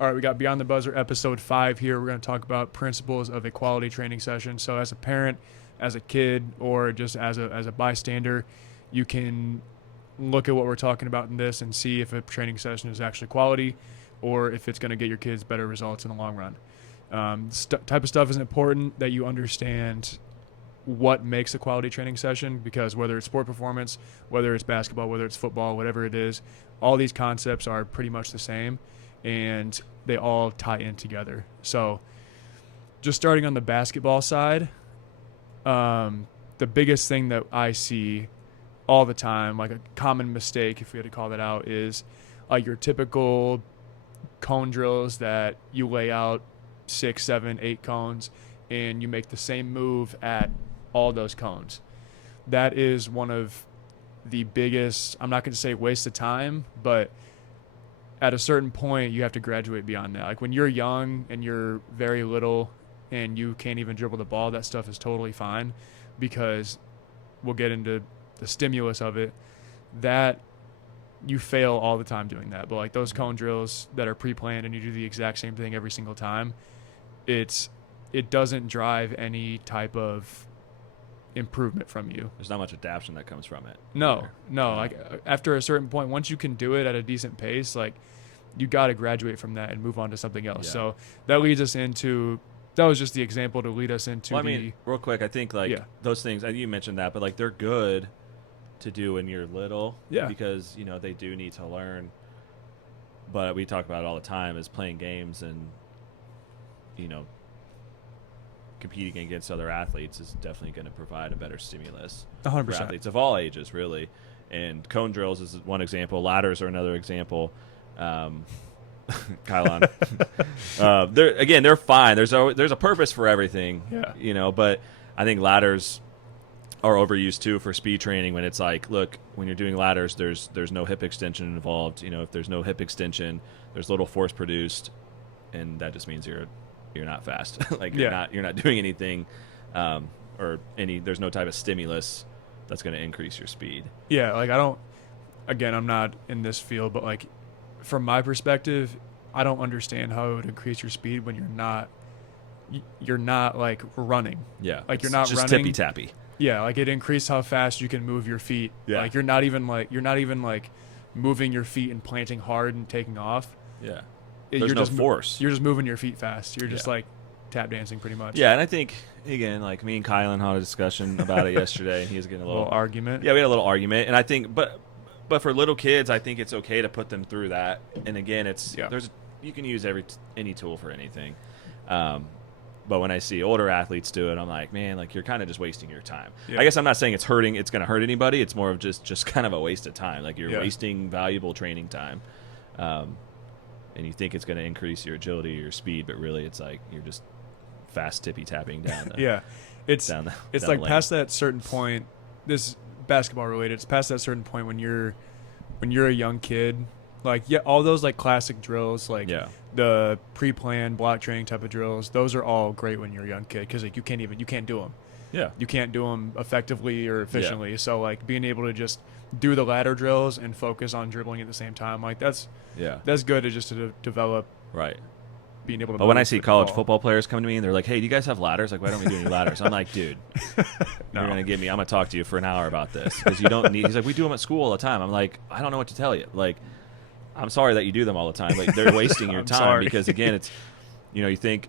All right, we got Beyond the Buzzer episode 5 here. We're going to talk about principles of a quality training session. So as a parent, as a kid, or just as a bystander, you can look at what we're talking about in this and see if a training session is actually quality or if it's going to get your kids better results in the long run. Type of stuff is important that you understand what makes a quality training session, because whether it's sport performance, whether it's basketball, whether it's football, whatever it is, all these concepts are pretty much the same and they all tie in together. So just starting on the basketball side, the biggest thing that I see all the time, like a common mistake, if we had to call that out, is like your typical cone drills that you lay out 6, 7, 8 cones and you make the same move at all those cones. That is one of the biggest, I'm not going to say waste of time, but at a certain point you have to graduate beyond that. Like when you're young and you're very little and you can't even dribble the ball, that stuff is totally fine, because we'll get into the stimulus of it, that you fail all the time doing that. But like those cone drills that are pre-planned and you do the exact same thing every single time, it doesn't drive any type of improvement from you. There's not much adaptation that comes from it. No. Like after a certain point, once you can do it at a decent pace, like you got to graduate from that and move on to something else. Yeah. So that leads us into, that was just the example to lead us into. Well, I mean, real quick, I think like those things, you mentioned that, but like they're good to do when you're little, because they do need to learn. But we talk about it all the time, is playing games and competing against other athletes is definitely going to provide a better stimulus 100%. For athletes of all ages, really. And cone drills is one example. Ladders are another example. Kylon. They're fine. There's a purpose for everything. Yeah. But I think ladders are overused too for speed training, when it's like, look, when you're doing ladders, there's no hip extension involved. If there's no hip extension, there's little force produced, and that just means you're not fast. Like you're not doing anything, there's no type of stimulus that's going to increase your speed. Yeah, like I'm not in this field, but like from my perspective, I don't understand how it would increase your speed when you're not like running. Yeah. Like you're not just running. Tippy tappy. Yeah, like it increases how fast you can move your feet. Yeah. Like you're not even like moving your feet and planting hard and taking off. Yeah. You're no just force. You're just moving your feet fast. You're just like tap dancing pretty much. Yeah, and I think, again, like me and Kylan had a discussion about it yesterday, and he was getting a little argument. Yeah, we had a little argument, and I think, but for little kids, I think it's okay to put them through that. And again, you can use any tool for anything. But when I see older athletes do it, I'm like, man, like you're kind of just wasting your time. Yeah. I guess I'm not saying it's going to hurt anybody. It's more of just kind of a waste of time. Like you're wasting valuable training time. And you think it's going to increase your agility or your speed, but really it's like you're just fast tippy tapping down. It's like past that certain point. This basketball related. It's past that certain point when you're a young kid. Like all those like classic drills, like the pre-planned block training type of drills. Those are all great when you're a young kid, because like you can't do them. Yeah, you can't do them effectively or efficiently. So like being able to just do the ladder drills and focus on dribbling at the same time, like that's good to develop. Right. Being able to. But when I see college football players come to me and they're like, "Hey, do you guys have ladders? Like, why don't we do any ladders?" I'm like, "Dude, you're gonna get me. I'm gonna talk to you for an hour about this, because you don't need." He's like, "We do them at school all the time." I'm like, "I don't know what to tell you. Like, I'm sorry that you do them all the time. Like, they're wasting your time because again, it's you think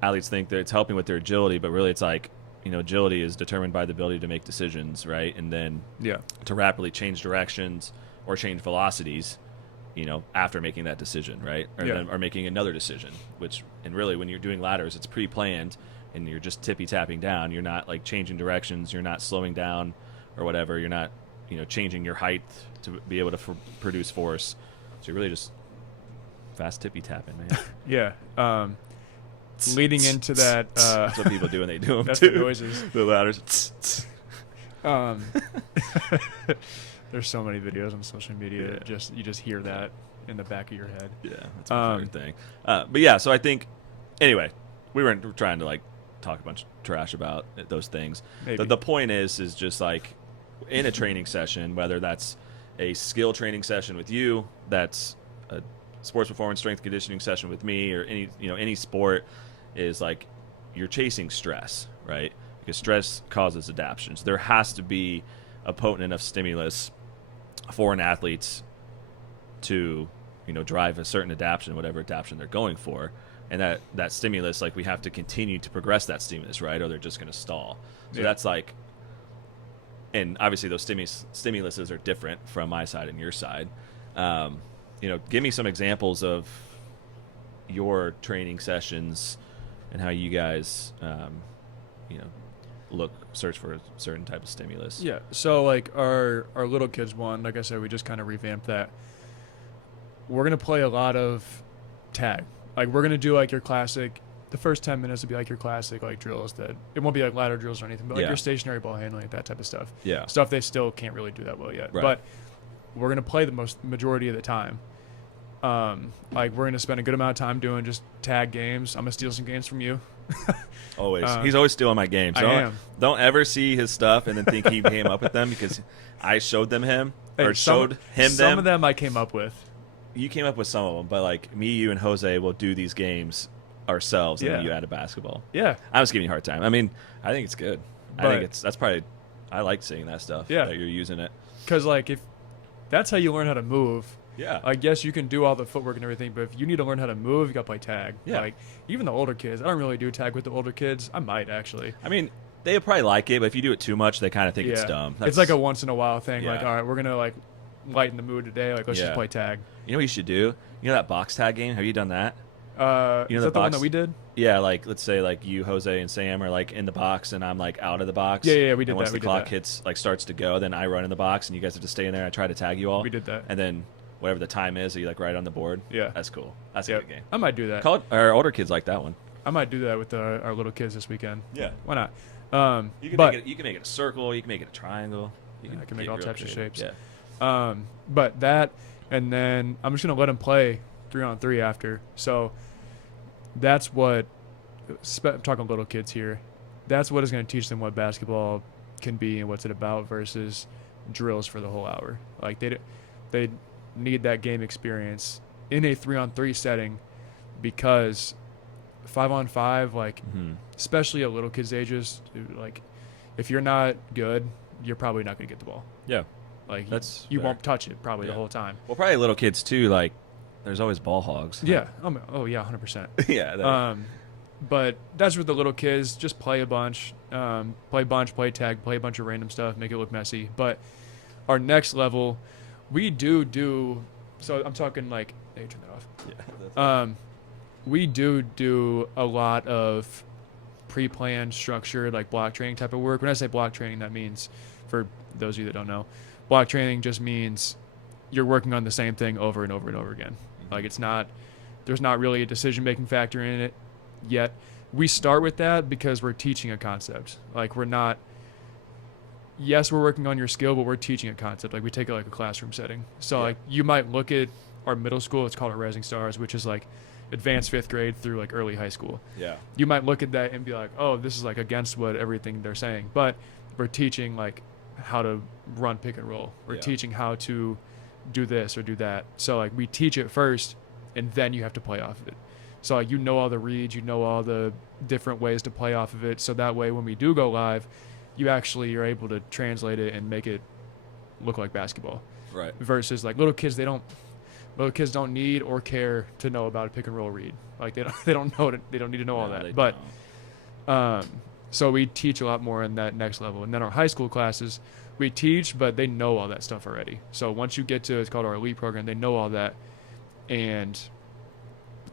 athletes think that it's helping with their agility, but really it's like." Agility is determined by the ability to make decisions, right? And then to rapidly change directions or change velocities, after making that decision, right? Or making another decision, and really when you're doing ladders, it's pre-planned and you're just tippy tapping down. You're not like changing directions. You're not slowing down or whatever. You're not, changing your height to be able to produce force. So you're really just fast tippy tapping, man. Leading into that, that's what people do when they do them. That's too. The noises. The ladders. There's so many videos on social media. You just hear that in the back of your head. Yeah, that's my favorite thing. But so I think anyway, we weren't trying to like talk a bunch of trash about those things. The point is just like in a training session, whether that's a skill training session with you, that's a sports performance strength conditioning session with me or any sport is like you're chasing stress, right? Because stress causes adaptations. There has to be a potent enough stimulus for an athlete to drive a certain adaptation, whatever adaptation they're going for, and that stimulus, like we have to continue to progress that stimulus, right? Or they're just going to stall. So that's like, and obviously those stimuluses are different from my side and your side. Give me some examples of your training sessions and how you guys, search for a certain type of stimulus. Yeah. So like our little kids one, like I said, we just kind of revamped that. We're gonna play a lot of tag. Like we're gonna do like your classic. The first 10 minutes would be like your classic like drills that it won't be like ladder drills or anything, but like your stationary ball handling, like that type of stuff. Yeah. Stuff they still can't really do that well yet. Right. But we're gonna play the majority of the time. Like we're gonna spend a good amount of time doing just tag games. I'm gonna steal some games from you. Always. He's always stealing my games. Don't ever see his stuff and then think he came up with them because I showed them him or showed him them. Some of them I came up with. You came up with some of them, but like me, you, and Jose will do these games ourselves, and then you add a basketball. Yeah. I'm just giving you a hard time. I mean, I think it's good. I like seeing that stuff. Yeah. That you're using it. Because like if that's how you learn how to move. Yeah. I guess you can do all the footwork and everything, but if you need to learn how to move, you got to play tag. Yeah. Like even the older kids, I don't really do tag with the older kids. I might actually. I mean, they probably like it, but if you do it too much, they kind of think it's dumb. It's like a once in a while thing. Yeah. Like, all right, we're gonna like lighten the mood today. Like let's just play tag. You know what you should do? You know that box tag game? Have you done that? Is that the one that we did? Yeah, like let's say like you, Jose, and Sam are like in the box, and I'm like out of the box. Yeah, we did and once that. the clock hits, like starts to go, then I run in the box, and you guys have to stay in there. I try to tag you all. We did that. And then whatever the time is, you like write on the board. Yeah, that's cool. That's a good game. I might do that. Our older kids like that one. I might do that with our little kids this weekend. Yeah, why not? You can make it a circle. You can make it a triangle. I can make all types of shapes. Yeah. But that, and then I'm just gonna let them play 3-on-3 after. So that's what I'm talking little kids here. That's what is going to teach them what basketball can be and what's it about versus drills for the whole hour. Like they need that game experience in a 3-on-3 setting because 5-on-5, like especially at little kids' ages, like if you're not good, you're probably not going to get the ball. Yeah, like you won't touch it probably the whole time. Well, probably little kids too. Like there's always ball hogs. Yeah. 100%. Yeah. But that's with the little kids. Just play a bunch, play tag, play a bunch of random stuff, make it look messy. But our next level, we do. So I'm talking like, hey, turn that off. Yeah. We do a lot of pre-planned, structured, like block training type of work. When I say block training, that means, for those of you that don't know, block training just means you're working on the same thing over and over and over again. Like there's not really a decision-making factor in it yet. We start with that because we're teaching a concept. Like we're working on your skill, but we're teaching a concept. Like we take it like a classroom setting. So like you might look at our middle school, it's called our Rising Stars, which is like advanced 5th grade through like early high school. Yeah. You might look at that and be like, oh, this is like against what everything they're saying. But we're teaching like how to run pick and roll. We're teaching how to do this or do that. So like we teach it first and then you have to play off of it. So like you know all the reads, you know all the different ways to play off of it. So that way when we do go live, you actually are able to translate it and make it look like basketball. Right. Versus like little kids don't need or care to know about a pick and roll read. Like they don't need to know all that. But so we teach a lot more in that next level. And then our high school classes, we teach, but they know all that stuff already. So once you get to, it's called our elite program, they know all that. And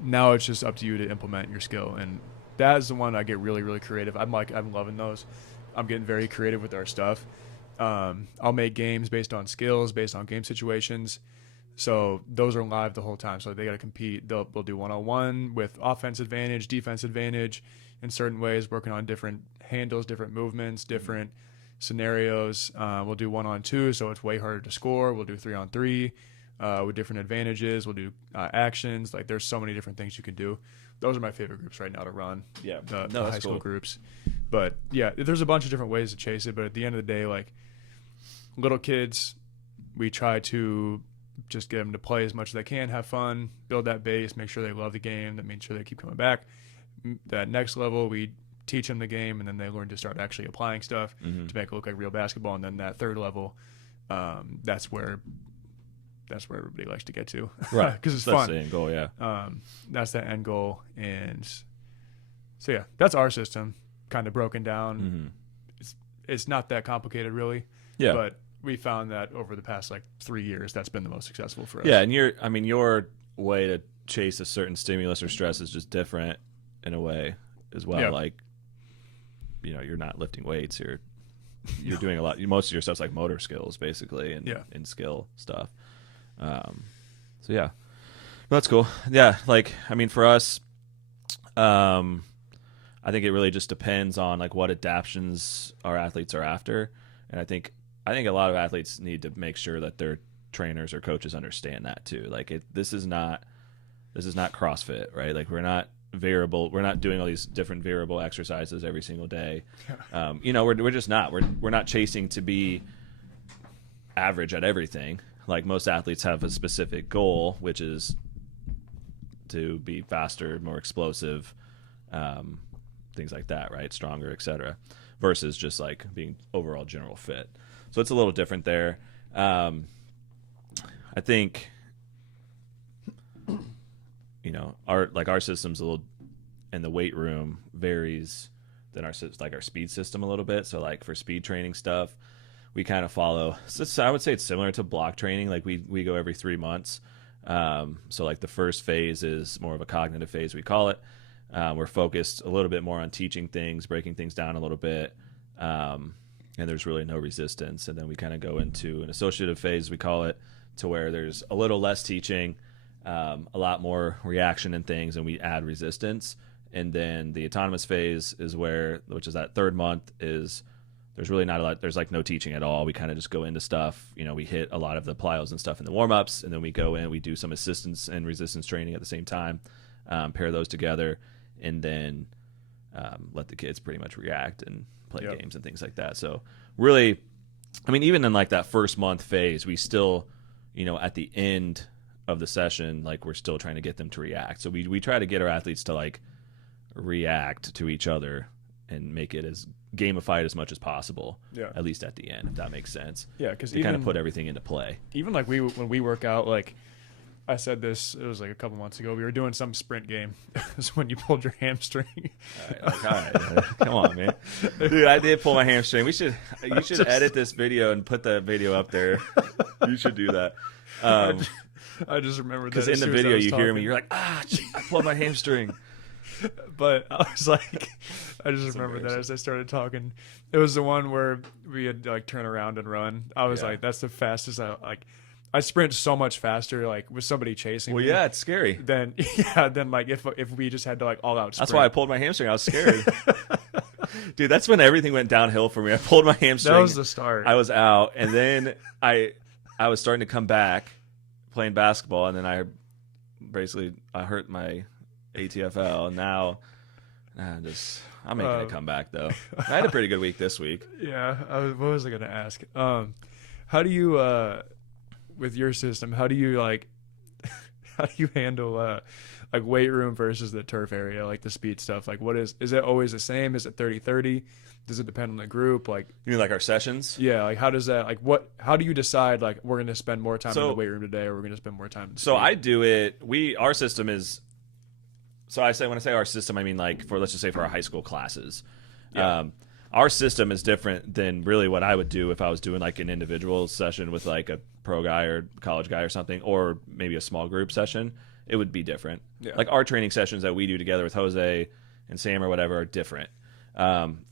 now it's just up to you to implement your skill. And that is the one I get really, really creative. I'm loving those. I'm getting very creative with our stuff. I'll make games based on skills, based on game situations. So those are live the whole time. So they got to compete. They'll do one-on-one with offense advantage, defense advantage in certain ways, working on different handles, different movements, different scenarios. We'll do 1-on-2, so it's way harder to score. We'll do 3-on-3 with different advantages. We'll do actions. Like there's so many different things you can do. Those are my favorite groups right now to run. Yeah, the high school groups. But yeah, there's a bunch of different ways to chase it. But at the end of the day, like little kids, we try to just get them to play as much as they can, have fun, build that base, make sure they love the game, that make sure they keep coming back. That next level, we teach them the game, and then they learn to start actually applying stuff to make it look like real basketball. And then that third level, that's where everybody likes to get to, right? Because it's that's fun. The end goal, yeah. That's the end goal, and so yeah, that's our system, kind of broken down. It's not that complicated, really. Yeah, but we found that over the past like 3 years, that's been the most successful for us. Yeah, and your way to chase a certain stimulus or stress is just different in a way as well. Yeah. Like, you're not lifting weights. You're doing a lot. Most of your stuff's like motor skills, basically, and skill stuff. So yeah, that's cool. Yeah, like for us, I think it really just depends on like what adaptions our athletes are after, and I think a lot of athletes need to make sure that their trainers or coaches understand that too. Like this is not CrossFit, right? Like we're not doing all these different variable exercises every single day. We're just not. We're not chasing to be average at everything. Like most athletes have a specific goal, which is to be faster, more explosive, things like that, right? Stronger, etc. Versus just like being overall general fit. So it's a little different there. I think our system's a little, and the weight room varies than our speed system a little bit. So like for speed training stuff, we kind of follow. So I would say it's similar to block training. Like we go every 3 months. So like the first phase is more of a cognitive phase, we call it. We're focused a little bit more on teaching things, breaking things down a little bit. And there's really no resistance. And then we kind of go into an associative phase, we call it, to where there's a little less teaching, a lot more reaction and things, and we add resistance. And then the autonomous phase is which is that third month, is there's really not a lot, there's like no teaching at all. We kind of just go into stuff, we hit a lot of the plyos and stuff in the warm-ups, and then we go in, we do some assistance and resistance training at the same time, pair those together, and then let the kids pretty much react and play games and things like that. So really, even in like that first month phase, we still, at the end of the session, like we're still trying to get them to react. So we try to get our athletes to like react to each other and make it as gamified as much as possible. Yeah. At least at the end, if that makes sense. Yeah, because you kind of put everything into play. Even like when we work out, like I said this, it was like a couple months ago. We were doing some sprint game. It was when you pulled your hamstring. All right, come on, man. Dude, I did pull my hamstring. You should edit this video and put the video up there. You should do that. I just remember that because in the video you hear me, you're like, I pulled my hamstring. But I was like, I just remember that as I started talking. It was the one where we had to like turn around and run. I was like, that's the fastest I sprint so much faster, like with somebody chasing me. Yeah, it's scary. Then like if we just had to like all out sprint. That's why I pulled my hamstring. I was scared. Dude, that's when everything went downhill for me. I pulled my hamstring. That was the start. I was out, and then I was starting to come back playing basketball, and then I hurt my ATFL, and now I'm making a comeback though. I had a pretty good week this week. Yeah, what was I going to ask? How do you with your system? How do you handle like weight room versus the turf area, like the speed stuff? Like is it always the same? Is it 30-30? Does it depend on the group? Like, you mean like our sessions? Yeah. Like how does that, how do you decide like we're going to spend more time in the weight room today, or we're going to spend more time in the So speed? I do it. Our system is, so when I say our system, I mean like let's just say for our high school classes. Yeah. Our system is different than really what I would do if I was doing like an individual session with like a pro guy or college guy or something, or maybe a small group session. It would be different. Yeah. Like our training sessions that we do together with Jose and Sam or whatever are different.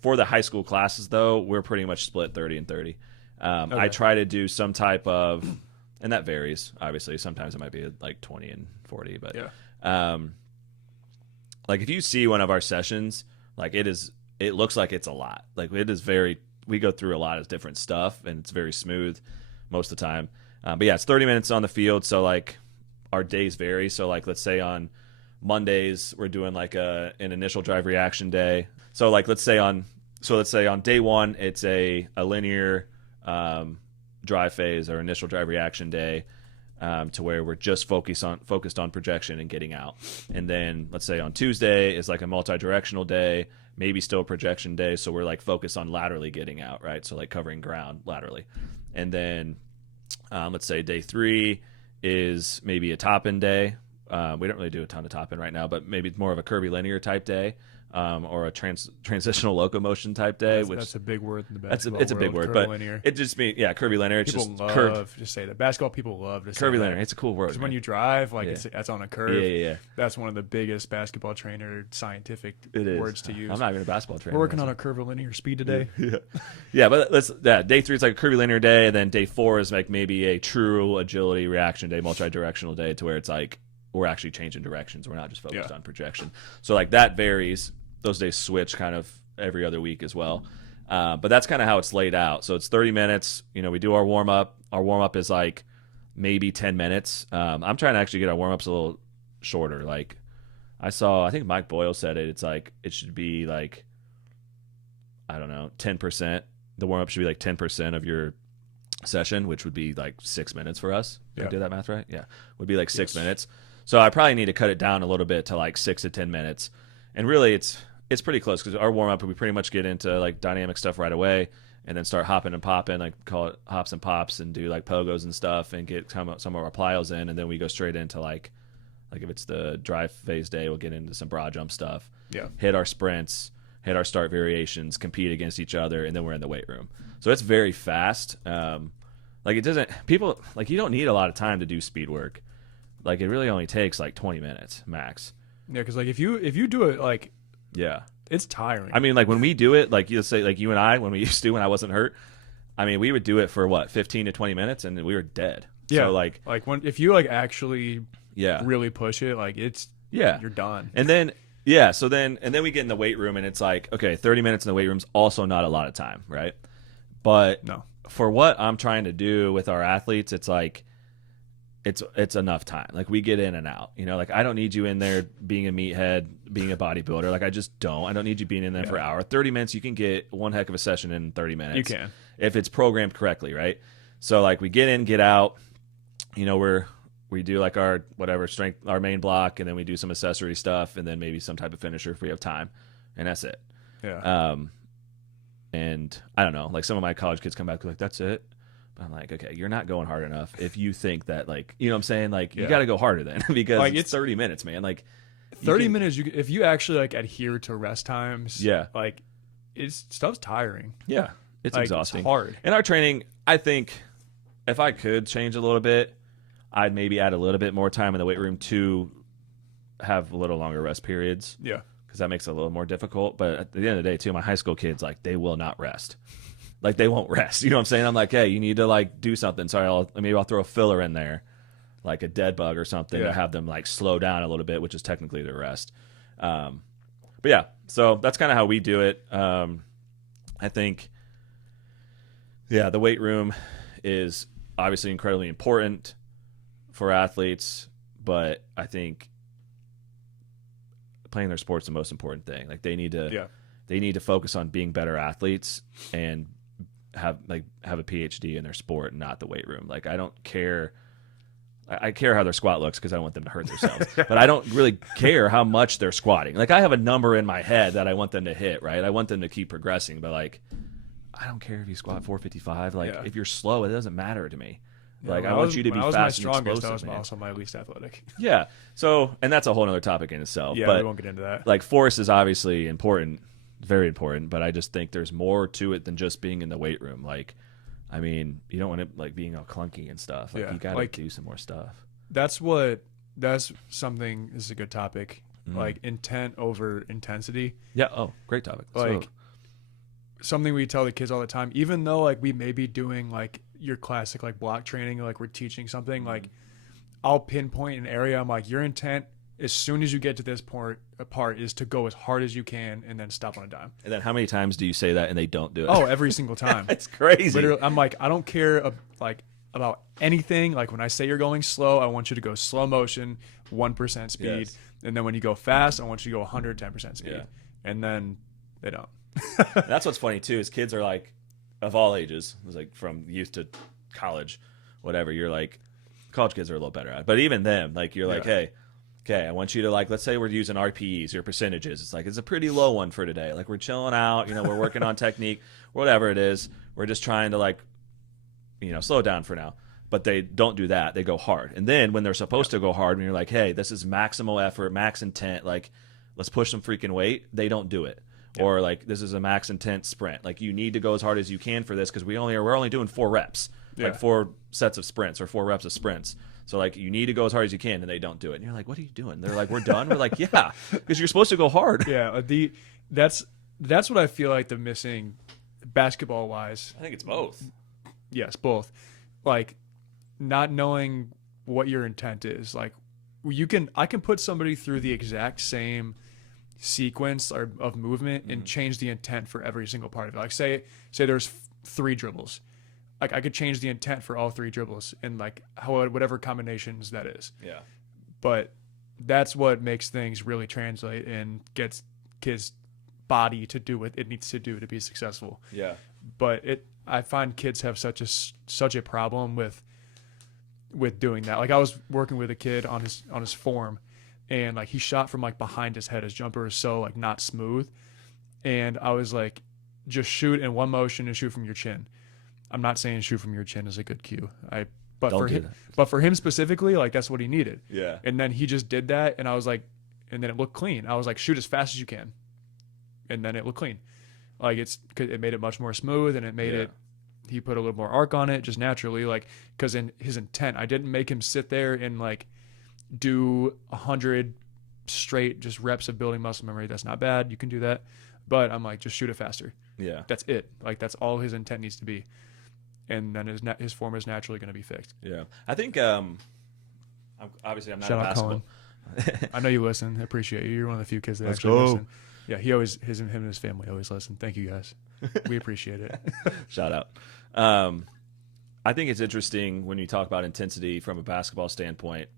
For the high school classes though, we're pretty much split 30 and 30. Okay. I try to do some type of, and that varies obviously. Sometimes it might be like 20 and 40, but yeah. Like if you see one of our sessions, like it looks like it's a lot. Like it is we go through a lot of different stuff, and it's very smooth most of the time. But yeah, it's 30 minutes on the field. So like our days vary. So like, let's say on Mondays, we're doing like an initial drive reaction day. So like, let's say on day one, it's a linear drive phase or initial drive reaction day. to where we're just focused on projection and getting out. And then let's say on Tuesday is like a multi-directional day, maybe still a projection day. So we're like focused on laterally getting out, right? So like covering ground laterally. And then let's say day 3 is maybe a top end day. We don't really do a ton of top end right now, but maybe it's more of a curvilinear type day. Or a transitional locomotion type day. That's a big word in the basketball It's a big word, but it just means, curvilinear. It's people just love to say that. Basketball people love to say curvilinear. that. It's a cool word. Because when you drive, like that's on a curve. Yeah. That's one of the biggest basketball trainer scientific words to use. I'm not even a basketball trainer. We're working on a curvilinear speed today. Yeah, but day 3 is like a curvilinear day, and then day 4 is like maybe a true agility reaction day, multi-directional day, to where it's like we're actually changing directions. We're not just focused on projection. So like that varies. Those days switch kind of every other week as well. But that's kind of how it's laid out. So it's 30 minutes. We do our warm-up. Our warm-up is like maybe 10 minutes. I'm trying to actually get our warm-ups a little shorter. Like I think Mike Boyle said it. It's like it should be like, I don't know, 10%. The warm-up should be like 10% of your session, which would be like 6 minutes for us. Did I do that math right? Yeah. Would be like 6 minutes. So I probably need to cut it down a little bit to like 6 to 10 minutes. And really it's pretty close, because our warm-up, we pretty much get into like dynamic stuff right away and then start hopping and popping, like call it hops and pops, and do like pogos and stuff and get some of our plyos in. And then we go straight into like if it's the drive phase day, we'll get into some broad jump stuff, hit our sprints, hit our start variations, compete against each other, and then we're in the weight room. So it's very fast. Like it doesn't, people, like you don't need a lot of time to do speed work. Like it really only takes like 20 minutes max. Yeah, because like if you do it like, it's tiring. I mean, like when we do it, like you say, like you and I, when we used to, when I wasn't hurt, I mean, we would do it for what, 15 to 20 minutes, and we were dead. Yeah, so like if you like actually really push it, like it's you're done. And then so then we get in the weight room, and it's like, okay, 30 minutes in the weight room's also not a lot of time, right? But no, for what I'm trying to do with our athletes, it's like it's enough time. Like we get in and out, like I don't need you in there being a meathead, being a bodybuilder. Like I just don't. I don't need you being in there for an hour. 30 minutes, you can get one heck of a session in 30 minutes. You can. If it's programmed correctly, right? So like we get in, get out, we do like our whatever strength, our main block, and then we do some accessory stuff, and then maybe some type of finisher if we have time. And that's it. Yeah. And I don't know, like some of my college kids come back like, that's it. I'm like, okay, you're not going hard enough if you think that, like, you know what I'm saying? Like, you got to go harder then, because like, it's 30 minutes, man. Like, 30 minutes, if you actually, like, adhere to rest times, like, stuff's tiring. Yeah, it's exhausting. It's hard. In our training, I think if I could change a little bit, I'd maybe add a little bit more time in the weight room to have a little longer rest periods. Yeah. Because that makes it a little more difficult. But at the end of the day, too, my high school kids, like, they will not rest. Like, they won't rest. You know what I'm saying? I'm like, hey, you need to, like, do something. Sorry, maybe I'll throw a filler in there, like a dead bug or something, to have them, like, slow down a little bit, which is technically their rest. But, yeah, so that's kind of how we do it. I think, the weight room is obviously incredibly important for athletes, but I think playing their sport's the most important thing. Like, they need to focus on being better athletes and have a PhD in their sport, not the weight room. Like, I don't care. I care how their squat looks because I don't want them to hurt themselves. But I don't really care how much they're squatting. Like, I have a number in my head that I want them to hit, right? I want them to keep progressing. But, like, I don't care if you squat 455. Like, if you're slow, it doesn't matter to me. Like, I want you to be fast and explosive. That was also my least athletic. Yeah. So, and that's a whole other topic in itself. Yeah, but, we won't get into that. Like, force is obviously important. Very important, but I just think there's more to it than just being in the weight room. Like, I mean, you don't want it like being all clunky and stuff. Like, you gotta like, do some more stuff. That's something. This is a good topic. Like, intent over intensity. Yeah. Oh, great topic. Like, something we tell the kids all the time. Even though like we may be doing like your classic like block training, like we're teaching something. Like, I'll pinpoint an area. I'm like, your intent, as soon as you get to this part is to go as hard as you can and then stop on a dime. And then how many times do you say that and they don't do it? Oh, every single time. It's crazy. Literally, I'm like, I don't care about anything. Like, when I say you're going slow, I want you to go slow motion, 1% speed. Yes. And then when you go fast, I want you to go 110% speed. Yeah. And then they don't. That's what's funny too, is kids are like, of all ages, it was like from youth to college, whatever. You're like, college kids are a little better at it. But even them, like you're like, hey, okay, I want you to like, let's say we're using RPEs, your percentages. It's like, it's a pretty low one for today. Like we're chilling out, you know, we're working on technique, whatever it is. We're just trying to like, you know, slow it down for now. But they don't do that. They go hard. And then when they're supposed to go hard, when you're like, hey, this is maximal effort, max intent, like let's push some freaking weight, they don't do it. Or like, this is a max intent sprint. Like you need to go as hard as you can for this because we're only doing 4 reps, like 4 sets of sprints or 4 reps of sprints. So like you need to go as hard as you can, and they don't do it. And you're like, what are you doing? They're like, we're done. We're like, yeah, because you're supposed to go hard. Yeah, that's what I feel like the missing basketball wise. I think it's both. Yes, both. Like not knowing what your intent is. Like I can put somebody through the exact same sequence of movement and change the intent for every single part of it. Like say there's 3 dribbles. Like I could change the intent for all 3 dribbles in like whatever combinations that is. Yeah. But that's what makes things really translate and gets kids' body to do what it needs to do to be successful. Yeah. But I find kids have such a problem with doing that. Like I was working with a kid on his form, and like he shot from like behind his head. His jumper is so like not smooth, and I was like, just shoot in one motion and shoot from your chin. I'm not saying shoot from your chin is a good cue. But for him specifically, like that's what he needed. Yeah. And then he just did that, and I was like, and then it looked clean. I was like, shoot as fast as you can, and then it looked clean. Like it made it much more smooth, and it made it. He put a little more arc on it just naturally, like because in his intent, I didn't make him sit there and like do 100 straight just reps of building muscle memory. That's not bad. You can do that, but I'm like, just shoot it faster. Yeah. That's it. Like that's all his intent needs to be. And then his form is naturally going to be fixed. Yeah, I think. Obviously, I'm not Shout a out basketball. I know you listen. I appreciate you. You're one of the few kids that Let's actually go. listen. Yeah, him and his family always listen. Thank you guys. We appreciate it. Shout out. I think it's interesting when you talk about intensity from a basketball standpoint.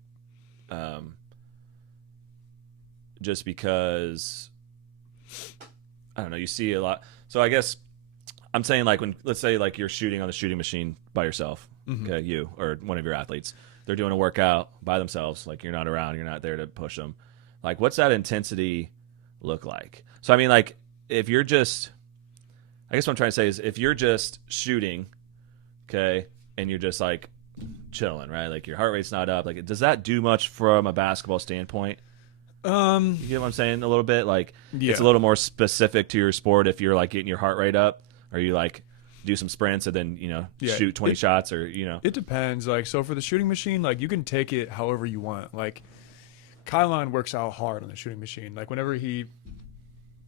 Just because I don't know, you see a lot. So I guess I'm saying like when let's say like you're shooting on the shooting machine by yourself, okay, you or one of your athletes, they're doing a workout by themselves, like you're not around, you're not there to push them. Like what's that intensity look like? So I mean like if you're just I guess what I'm trying to say is if you're just shooting, okay, and you're just like chilling, right? Like your heart rate's not up, like does that do much from a basketball standpoint? You get what I'm saying a little bit? Like it's a little more specific to your sport if you're like getting your heart rate up. Or you like do some sprints and then, you know, shoot 20 shots or, you know. It depends. Like, so for the shooting machine, like you can take it however you want. Like Kylan works out hard on the shooting machine. Like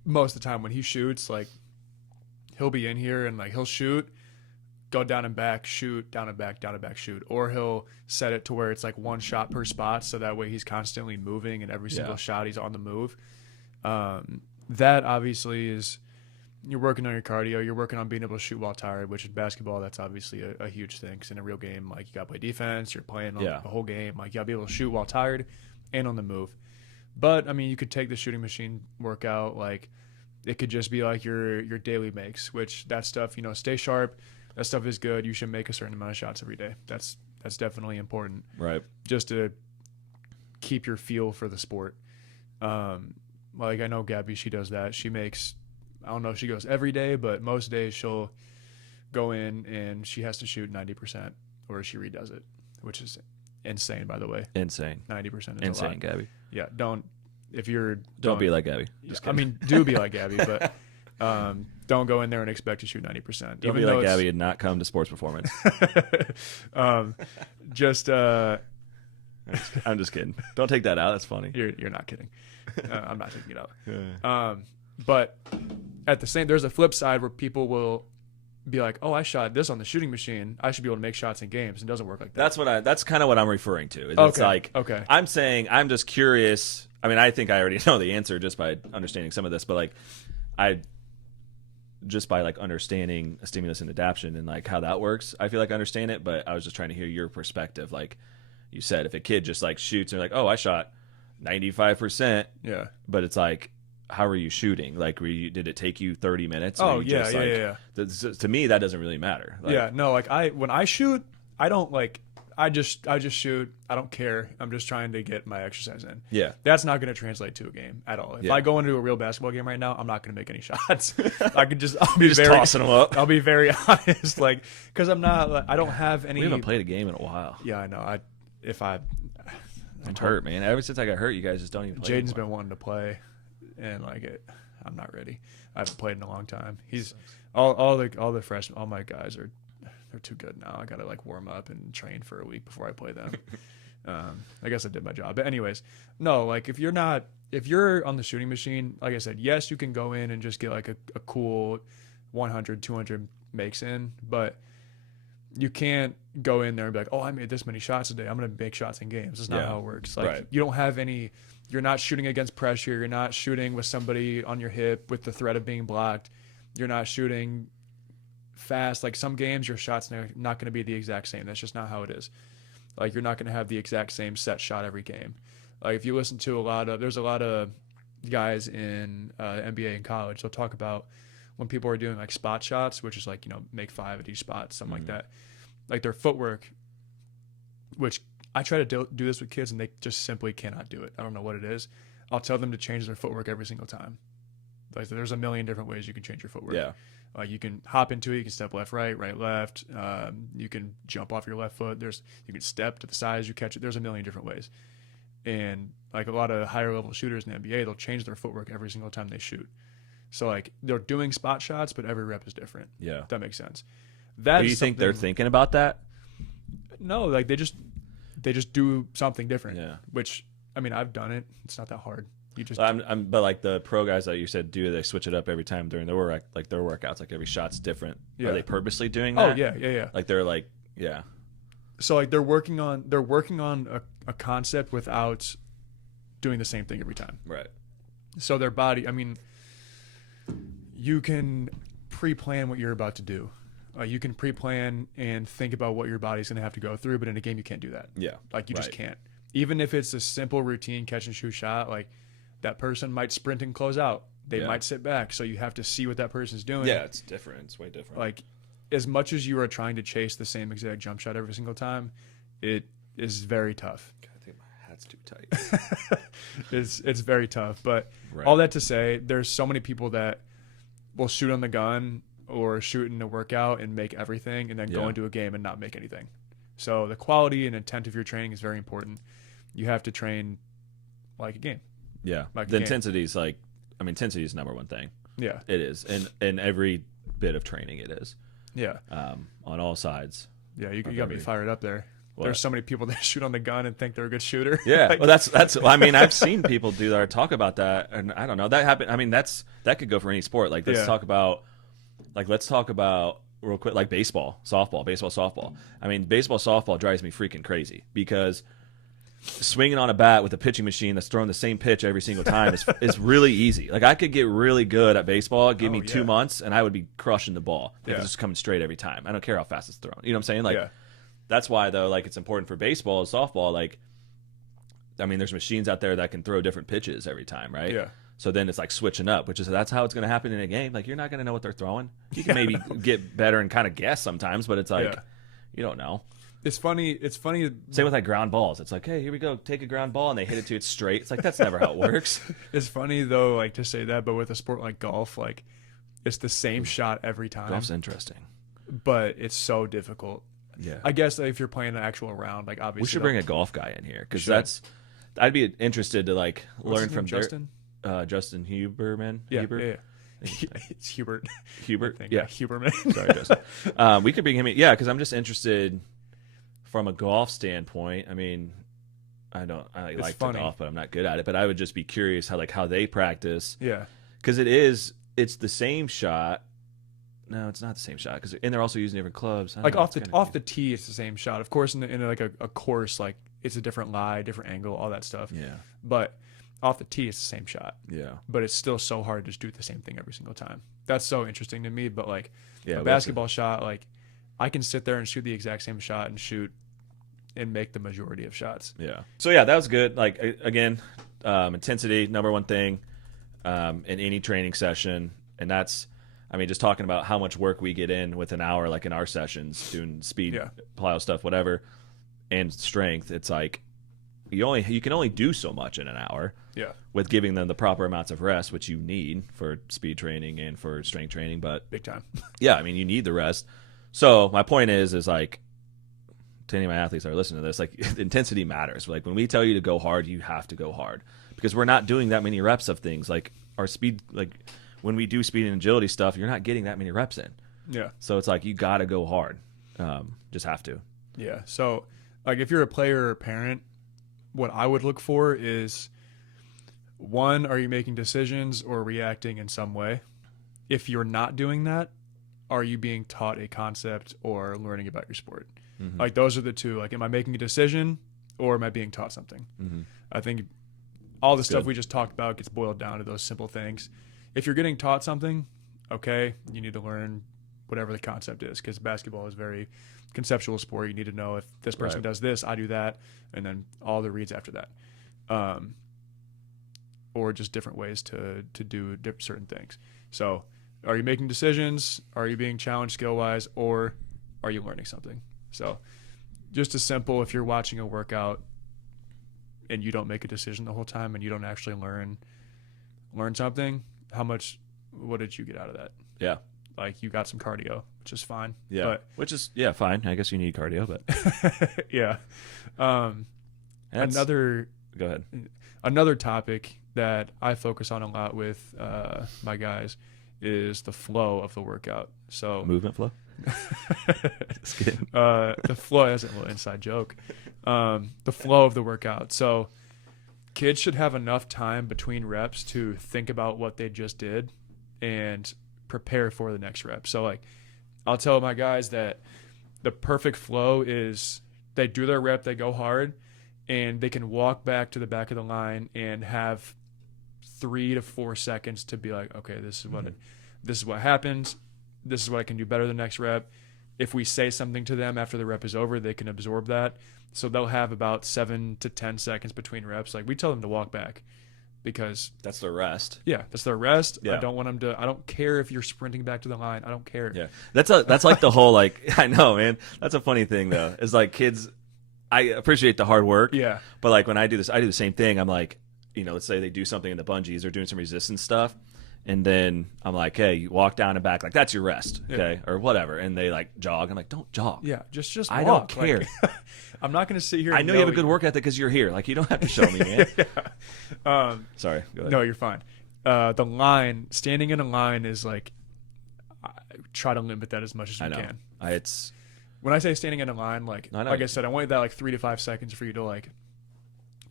most of the time when he shoots, like he'll be in here and like he'll shoot, go down and back, shoot, down and back, shoot. Or he'll set it to where it's like 1 shot per spot. So that way he's constantly moving and every single shot he's on the move. That obviously is... You're working on your cardio. You're working on being able to shoot while tired, which in basketball, that's obviously a huge thing. Because in a real game, like you got to play defense. You're playing on the whole game. Like you got to be able to shoot while tired and on the move. But, I mean, you could take the shooting machine workout. Like it could just be like your daily makes, which that stuff, you know, stay sharp. That stuff is good. You should make a certain amount of shots every day. That's definitely important. Right. Just to keep your feel for the sport. Like I know Gabby, she does that. She makes... I don't know if she goes every day, but most days she'll go in and she has to shoot 90% or she redoes it, which is insane, by the way. Insane. 90% is insane, a lot. Gabby. Yeah, don't be like Gabby. I mean, do be like Gabby, but don't go in there and expect to shoot 90%. Don't be like Gabby and not come to sports performance. I'm just kidding. Don't take that out. That's funny. You're not kidding. I'm not taking it out. But at the same, there's a flip side where people will be like, "Oh, I shot this on the shooting machine. I should be able to make shots in games." It doesn't work like that. That's kind of what I'm referring to. It's like, I'm saying, I'm just curious. I mean, I think I already know the answer just by understanding some of this, but like, just by like understanding stimulus and adaptation and like how that works, I feel like I understand it. But I was just trying to hear your perspective. Like you said, if a kid just like shoots and like, "Oh, I shot 95%," but it's like, how are you shooting? Like, did it take you 30 minutes? Oh, yeah. To me, that doesn't really matter. Like, no, like when I shoot, I don't like, I just shoot. I don't care. I'm just trying to get my exercise in. Yeah. That's not going to translate to a game at all. If I go into a real basketball game right now, I'm not going to make any shots. I'll be just very tossing them up. I'll be very honest, like, because I'm not. Like, I don't have any. We haven't played a game in a while. Yeah, I know. I'm hurt, man. Ever since I got hurt, you guys just don't even play. Jaden's been wanting to play, and I'm not ready. I haven't played in a long time. He's all the freshmen, all my guys they're too good now. I gotta like warm up and train for a week before I play them. I guess I did my job. But anyways, no, like if you're on the shooting machine, like I said, yes, you can go in and just get like a cool 100, 200 makes in, but you can't go in there and be like, oh, I made this many shots today, I'm going to make shots in games. That's not how it works. Like you don't have any, you're not shooting against pressure. You're not shooting with somebody on your hip with the threat of being blocked. You're not shooting fast. Like some games, your shot's not going to be the exact same. That's just not how it is. Like you're not going to have the exact same set shot every game. Like if you listen to there's a lot of guys in NBA and college, they'll talk about when people are doing like spot shots, which is like, make 5 at each spot, something like that. Like their footwork, which I try to do this with kids and they just simply cannot do it. I don't know what it is. I'll tell them to change their footwork every single time. Like there's a million different ways you can change your footwork. Yeah. You can hop into it. You can step left, right, left. You can jump off your left foot. You can step to the side as you catch it. There's a million different ways. And like a lot of higher level shooters in the NBA, they'll change their footwork every single time they shoot. So like they're doing spot shots, but every rep is different. Yeah. If that makes sense. Do you think they're thinking about that? No, like they just do something different. Yeah. Which, I mean, I've done it. It's not that hard. You just. But like the pro guys that you said they switch it up every time during their workouts. Like every shot's different. Yeah. Are they purposely doing that? Oh yeah. Like they're like yeah. So like they're working on a concept without doing the same thing every time. Right. So their body. I mean, you can pre-plan what you're about to do. You can pre-plan and think about what your body's going to have to go through, but in a game you can't do that. Yeah. Like you just can't. Even if it's a simple routine catch and shoot shot, like that person might sprint and close out. They might sit back, so you have to see what that person's doing. Yeah, it's different. It's way different. Like as much as you are trying to chase the same exact jump shot every single time, it is very tough. God, I think my hat's too tight. It's very tough, but all that to say, there's so many people that will shoot on the gun or shoot in a workout and make everything and then go into a game and not make anything. So the quality and intent of your training is very important. You have to train like a game. Yeah. Like the intensity is intensity is number one thing. Yeah. It is. And every bit of training it is. Yeah. On all sides. Yeah, you got me fired up there. What? There's so many people that shoot on the gun and think they're a good shooter. Yeah, well, that's. I mean, I've seen people do that or talk about that, and I don't know. That happened. I mean, that could go for any sport. Like, let's talk about real quick, like baseball, softball. I mean, baseball, softball drives me freaking crazy because swinging on a bat with a pitching machine that's throwing the same pitch every single time is really easy. Like, I could get really good at baseball. Give me 2 months, and I would be crushing the ball. It's just coming straight every time. I don't care how fast it's thrown. You know what I'm saying? Like. That's why, though, like it's important for baseball and softball. Like, I mean, there's machines out there that can throw different pitches every time, right? Yeah. So then it's like switching up, that's how it's going to happen in a game. Like, you're not going to know what they're throwing. You can maybe get better and kind of guess sometimes, but it's like you don't know. It's funny. Same with like ground balls. It's like, hey, here we go, take a ground ball, and they hit it to it straight. It's like that's never how it works. It's funny though, like to say that, but with a sport like golf, like it's the same shot every time. Golf's interesting, but it's so difficult. Yeah, I guess if you're playing an actual round, like obviously we should bring a golf guy in here because I'd be interested to like learn from Justin. Justin Huberman. Yeah. It's Hubert. Huberman. Sorry, Justin. We could bring him in. Yeah, because I'm just interested from a golf standpoint. I mean, I like to golf, but I'm not good at it. But I would just be curious how they practice. Yeah, because it's the same shot. No, it's not the same shot and they're also using different clubs. Like off the tee, it's the same shot. Of course, in like a course, like it's a different lie, different angle, all that stuff. Yeah. But off the tee, it's the same shot. Yeah. But it's still so hard to just do the same thing every single time. That's so interesting to me. But like a basketball shot, like I can sit there and shoot the exact same shot and shoot and make the majority of shots. Yeah. So yeah, that was good. Like again, intensity, number one thing in any training session, and that's. I mean, just talking about how much work we get in with an hour, like in our sessions, doing speed, plyo stuff, whatever. and strength, it's like you can only do so much in an hour. Yeah. With giving them the proper amounts of rest, which you need for speed training and for strength training. But Big time. yeah, I mean, you need the rest. So my point is like, to any of my athletes that are listening to this, like, intensity matters. Like, when we tell you to go hard, you have to go hard, because we're not doing that many reps of things. Like our speed, like when we do speed and agility stuff, you're not getting that many reps in. Yeah. So it's like, you got to go hard. Just have to. Yeah. So like if you're a player or a parent, what I would look for is, one, are you making decisions or reacting in some way? If you're not doing that, are you being taught a concept or learning about your sport? Mm-hmm. Like, those are the two. Like, am I making a decision or am I being taught something? Mm-hmm. I think all the stuff we just talked about gets boiled down to those simple things. If you're getting taught something, okay, you need to learn whatever the concept is, because basketball is very conceptual sport. You need to know, if this person does this, I do that, and then all the reads after that. Or just different ways to do certain things. So are you making decisions? Are you being challenged skill-wise? Or are you learning something? So just as simple, if you're watching a workout and you don't make a decision the whole time and you don't actually learn something, what did you get out of that? Yeah. Like, you got some cardio, which is fine. Yeah. But, which is, fine. I guess you need cardio, but. Yeah. Go ahead. Another topic that I focus on a lot with my guys is the flow of the workout. So movement flow. Just kidding. The flow, as a little inside joke. The flow of the workout. So kids should have enough time between reps to think about what they just did and prepare for the next rep. So, like, I'll tell my guys that the perfect flow is they do their rep, they go hard, and they can walk back to the back of the line and have 3 to 4 seconds to be like, okay, this is what happens. This is what I can do better the next rep. If we say something to them after the rep is over, they can absorb that. So they'll have about 7 to 10 seconds between reps. Like, we tell them to walk back, because that's their rest. Yeah, that's their rest. Yeah. I don't want them to. I don't care if you're sprinting back to the line. I don't care. Yeah, that's like the whole, like, I know, man. That's a funny thing though. Is like, kids, I appreciate the hard work. Yeah. But like, when I do this, I do the same thing. I'm like, let's say they do something in the bungees or doing some resistance stuff, and then I'm like, hey, you walk down and back, like, that's your rest, okay, or whatever. And they like jog. I'm like, don't jog. Yeah, just walk. I don't care. Like, I'm not going to sit here. I know you have a good work ethic because you're here. Like, you don't have to show me, man. Yeah. Sorry. Go ahead. No, you're fine. The line, standing in a line is like, I try to limit that as much as you can. It's when I say standing in a line, like I said, I want that like 3 to 5 seconds for you to like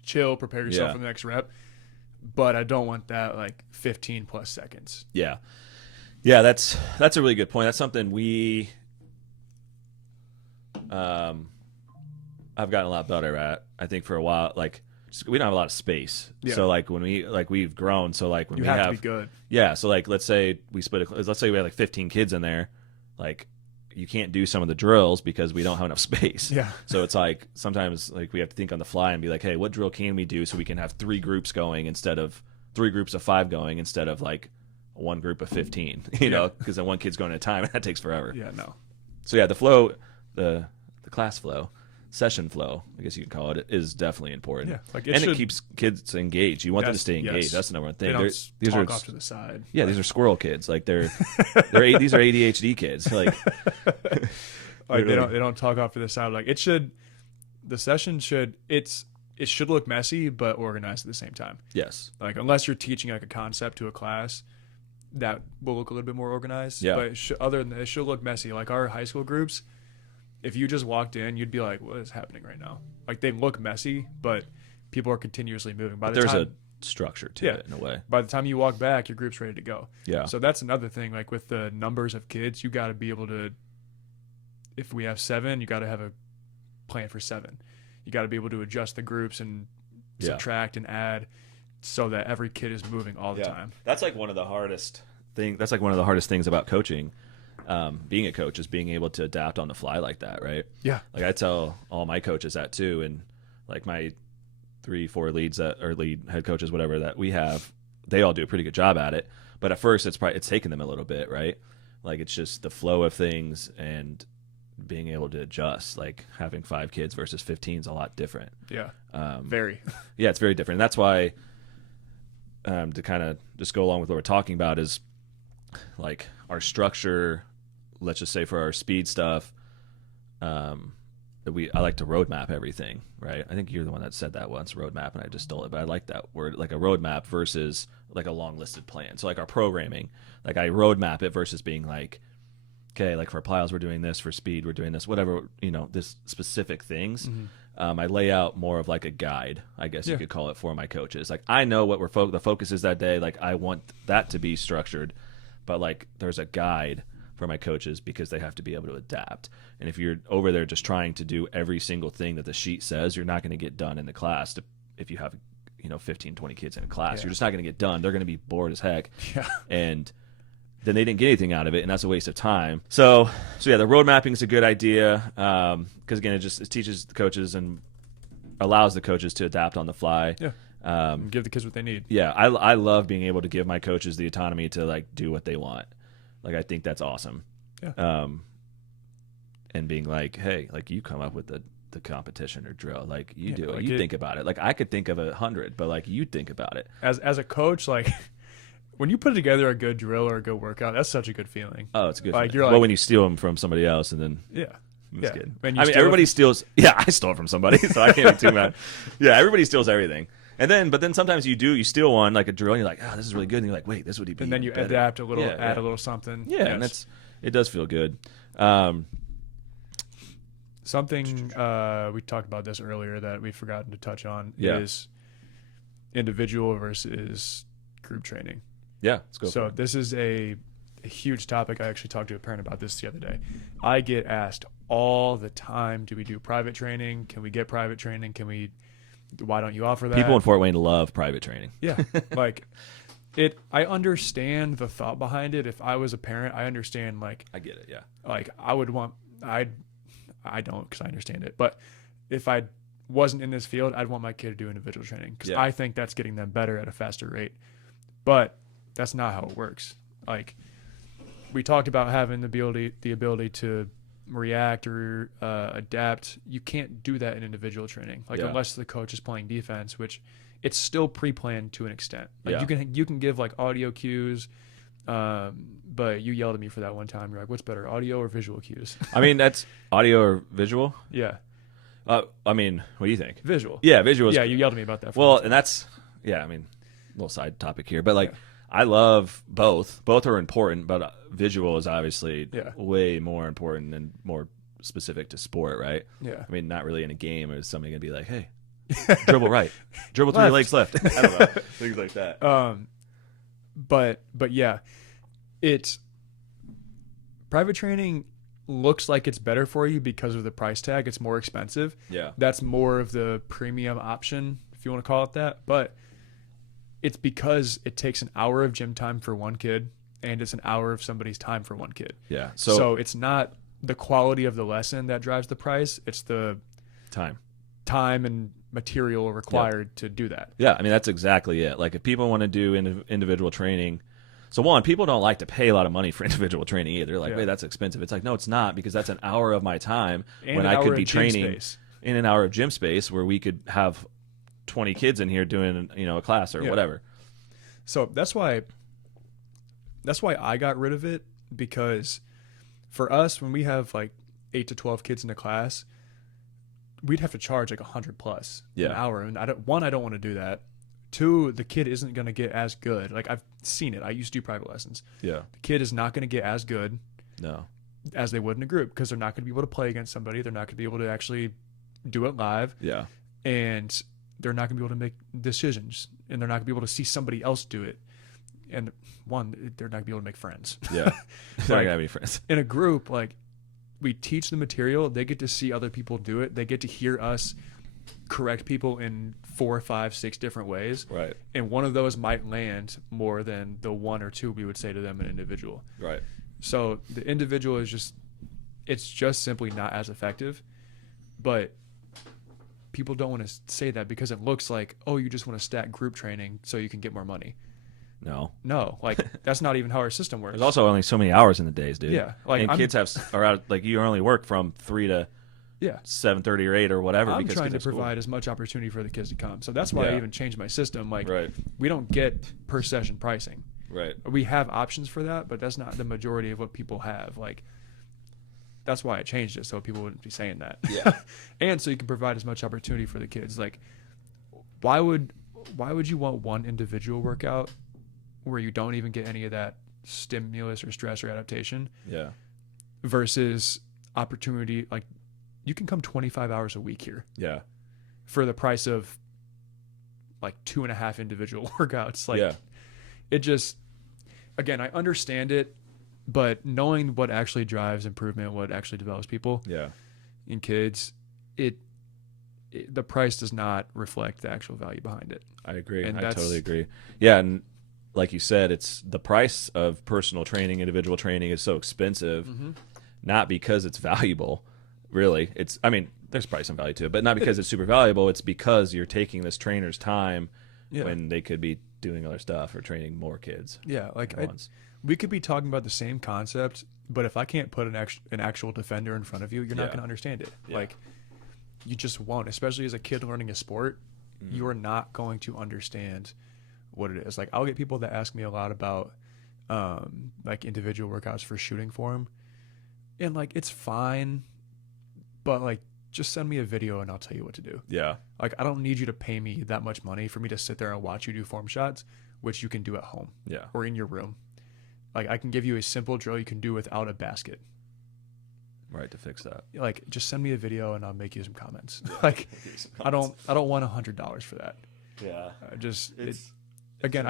chill, prepare yourself for the next rep. But I don't want that like 15 plus seconds. Yeah. Yeah, that's a really good point. That's something I've gotten a lot better at. I think for a while, like, we don't have a lot of space. Yeah. So like, when we've grown, so like when you we have to be good. Yeah. So like, let's say we let's say we have like 15 kids in there, like, you can't do some of the drills because we don't have enough space. Yeah. So it's like, sometimes like we have to think on the fly and be like, hey, what drill can we do so we can have 3 groups going instead of 3 groups of 5 going instead of like one group of 15, you know, because then one kid's going at a time and that takes forever. Yeah, no. So yeah, the flow, the class flow, session flow, I guess you could call it, is definitely important. Yeah, like it keeps kids engaged. You want them to stay engaged. Yes. That's the number one thing. These are off to the side. Yeah, these are squirrel kids. Like these are ADHD kids. Like, like they don't talk off to the side. Like, the session should look messy but organized at the same time. Yes. Like, unless you're teaching like a concept to a class, that will look a little bit more organized. Yeah. But other than that, it should look messy. Like, our high school groups, if you just walked in, you'd be like, what is happening right now? Like, they look messy, but people are continuously moving. There's a structure to it in a way. By the time you walk back, your group's ready to go. Yeah. So that's another thing. Like, with the numbers of kids, you got to be able to, if we have 7, you got to have a plan for 7. You got to be able to adjust the groups and subtract and add so that every kid is moving all the time. That's like one of the hardest things. That's like one of the hardest things about coaching. Being a coach is being able to adapt on the fly like that, right? Yeah. Like, I tell all my coaches that too, and like my 3-4 leads or lead head coaches, whatever that we have, they all do a pretty good job at it. But at first, it's taken them a little bit, right? Like, it's just the flow of things and being able to adjust. Like having 5 kids versus 15 is a lot different. Yeah. Very. Yeah, it's very different. And that's why, to kind of just go along with what we're talking about, is like our structure, let's just say for our speed stuff, I like to roadmap everything, right? I think you're the one that said that once, roadmap, and I just stole it, but I like that word, like a roadmap versus like a long listed plan. So like our programming, like I roadmap it versus being like, okay, like for plyos we're doing this, for speed we're doing this, whatever, this specific things. I lay out more of like a guide, I guess you could call it, for my coaches. Like I know what the focus is that day. Like I want that to be structured, but like there's a guide for my coaches because they have to be able to adapt. And if you're over there just trying to do every single thing that the sheet says, you're not going to get done in the class. If you have 15, 20 kids in a class, you're just not going to get done. They're going to be bored as heck. Yeah. And then they didn't get anything out of it, and that's a waste of time. So yeah, the road mapping is a good idea because again, it teaches the coaches and allows the coaches to adapt on the fly. Yeah. Give the kids what they need. Yeah, I love being able to give my coaches the autonomy to like do what they want. Like I think that's awesome. Yeah. And being like, hey, like you come up with the competition or drill, like you do it. Like you think about it. Like I could think of 100, but like you think about it. As a coach, like when you put together a good drill or a good workout, that's such a good feeling. Oh, it's a good. Like feeling. Well, when you steal them from somebody else, and then it's good. I mean, everybody steals. Yeah, I stole it from somebody, so I can't be too mad. Yeah, everybody steals everything. But then sometimes you steal one, like a drill, and you're like, this is really good. And you're like, wait, this would be better. And then you adapt a little, add a little something. Yeah, and it does feel good. Something we talked about this earlier that we've forgotten to touch on is individual versus group training. Yeah, let's go. So this is a huge topic. I actually talked to a parent about this the other day. I get asked all the time, do we do private training? Can we get private training? Why don't you offer that? People in Fort Wayne love private training. Yeah. Like I understand the thought behind it. If I was a parent, I understand, like, I get it. Yeah. Like I don't, because I understand it. But if I wasn't in this field, I'd want my kid to do individual training because I think that's getting them better at a faster rate. But that's not how it works. Like we talked about having the ability to react or adapt. You can't do that in individual training, like unless the coach is playing defense, which it's still pre-planned to an extent. Like you can give like audio cues, but you yelled at me for that one time. You're like, what's better, audio or visual cues? I mean, that's audio or visual. Yeah. I mean, what do you think? Visual. Yeah, visual. Yeah, you yelled at me about that. Well, and that's I mean, a little side topic here, but like I love both. Both are important, but visual is obviously way more important and more specific to sport, right? Yeah. I mean, not really in a game. Is somebody gonna be like, hey, dribble right, dribble 3 legs left? I don't know, things like that. But yeah, it's private training looks like it's better for you because of the price tag. It's more expensive. Yeah. That's more of the premium option, if you want to call it that. But it's because it takes an hour of gym time for one kid and it's an hour of somebody's time for one kid. Yeah. So it's not the quality of the lesson that drives the price. It's the time and material required to do that. Yeah. I mean, that's exactly it. Like if people want to do individual training, so one, people don't like to pay a lot of money for individual training either. They're like, wait, that's expensive. It's like, no, it's not, because that's an hour of my time and when I could be training in an hour of gym space where we could have 20 kids in here doing, a class or whatever. So that's why I got rid of it, because for us, when we have like 8 to 12 kids in a class, we'd have to charge like $100+ an hour. And I don't want to do that. 2, the kid isn't going to get as good. Like I've seen it. I used to do private lessons. Yeah. The kid is not going to get as good as they would in a group, because they're not going to be able to play against somebody. They're not going to be able to actually do it live. Yeah. And they're not going to be able to make decisions, and they're not going to be able to see somebody else do it. And one, they're not going to be able to make friends. Yeah. They're not going to have any friends. In a group, like, we teach the material. They get to see other people do it. They get to hear us correct people in 4, 5, 6 different ways. Right. And one of those might land more than the 1 or 2 we would say to them in individual. Right. So the individual is it's just simply not as effective. But people don't want to say that, because it looks like, oh, you just want to stack group training so you can get more money. No, like that's not even how our system works. There's also only so many hours in the days, dude. Yeah, like and kids are out, like you only work from 3 to 7:30 or 8 or whatever. I'm because trying to kids have school. provide as much opportunity for the kids to come. So that's why I even changed my system. Like we don't get per session pricing. Right. We have options for that, but that's not the majority of what people have. Like that's why I changed it, so people wouldn't be saying that. Yeah. And so you can provide as much opportunity for the kids. Like why would you want one individual workout where you don't even get any of that stimulus or stress or adaptation? Yeah. Versus opportunity, like you can come 25 hours a week here. Yeah. For the price of like 2.5 individual workouts. Like it just, again, I understand it, but knowing what actually drives improvement, what actually develops people in kids, the price does not reflect the actual value behind it. I agree. And I totally agree. Yeah. And like you said, it's the price of personal training, individual training is so expensive, not because it's valuable, really. There's probably some value to it, but not because it's super valuable. It's because you're taking this trainer's time when they could be doing other stuff or training more kids. Yeah. Like we could be talking about the same concept, but if I can't put an actual defender in front of you, you're not going to understand it. Yeah. Like you just won't, especially as a kid learning a sport, you are not going to understand what it is. Like I'll get people that ask me a lot about like individual workouts for shooting form, and like it's fine, but like just send me a video and I'll tell you what to do. Yeah. Like I don't need you to pay me that much money for me to sit there and watch you do form shots, which you can do at home or in your room. Like I can give you a simple drill you can do without a basket. Right, to fix that. Like just send me a video and I'll make you some comments. Like I don't want $100 for that. Yeah. Again,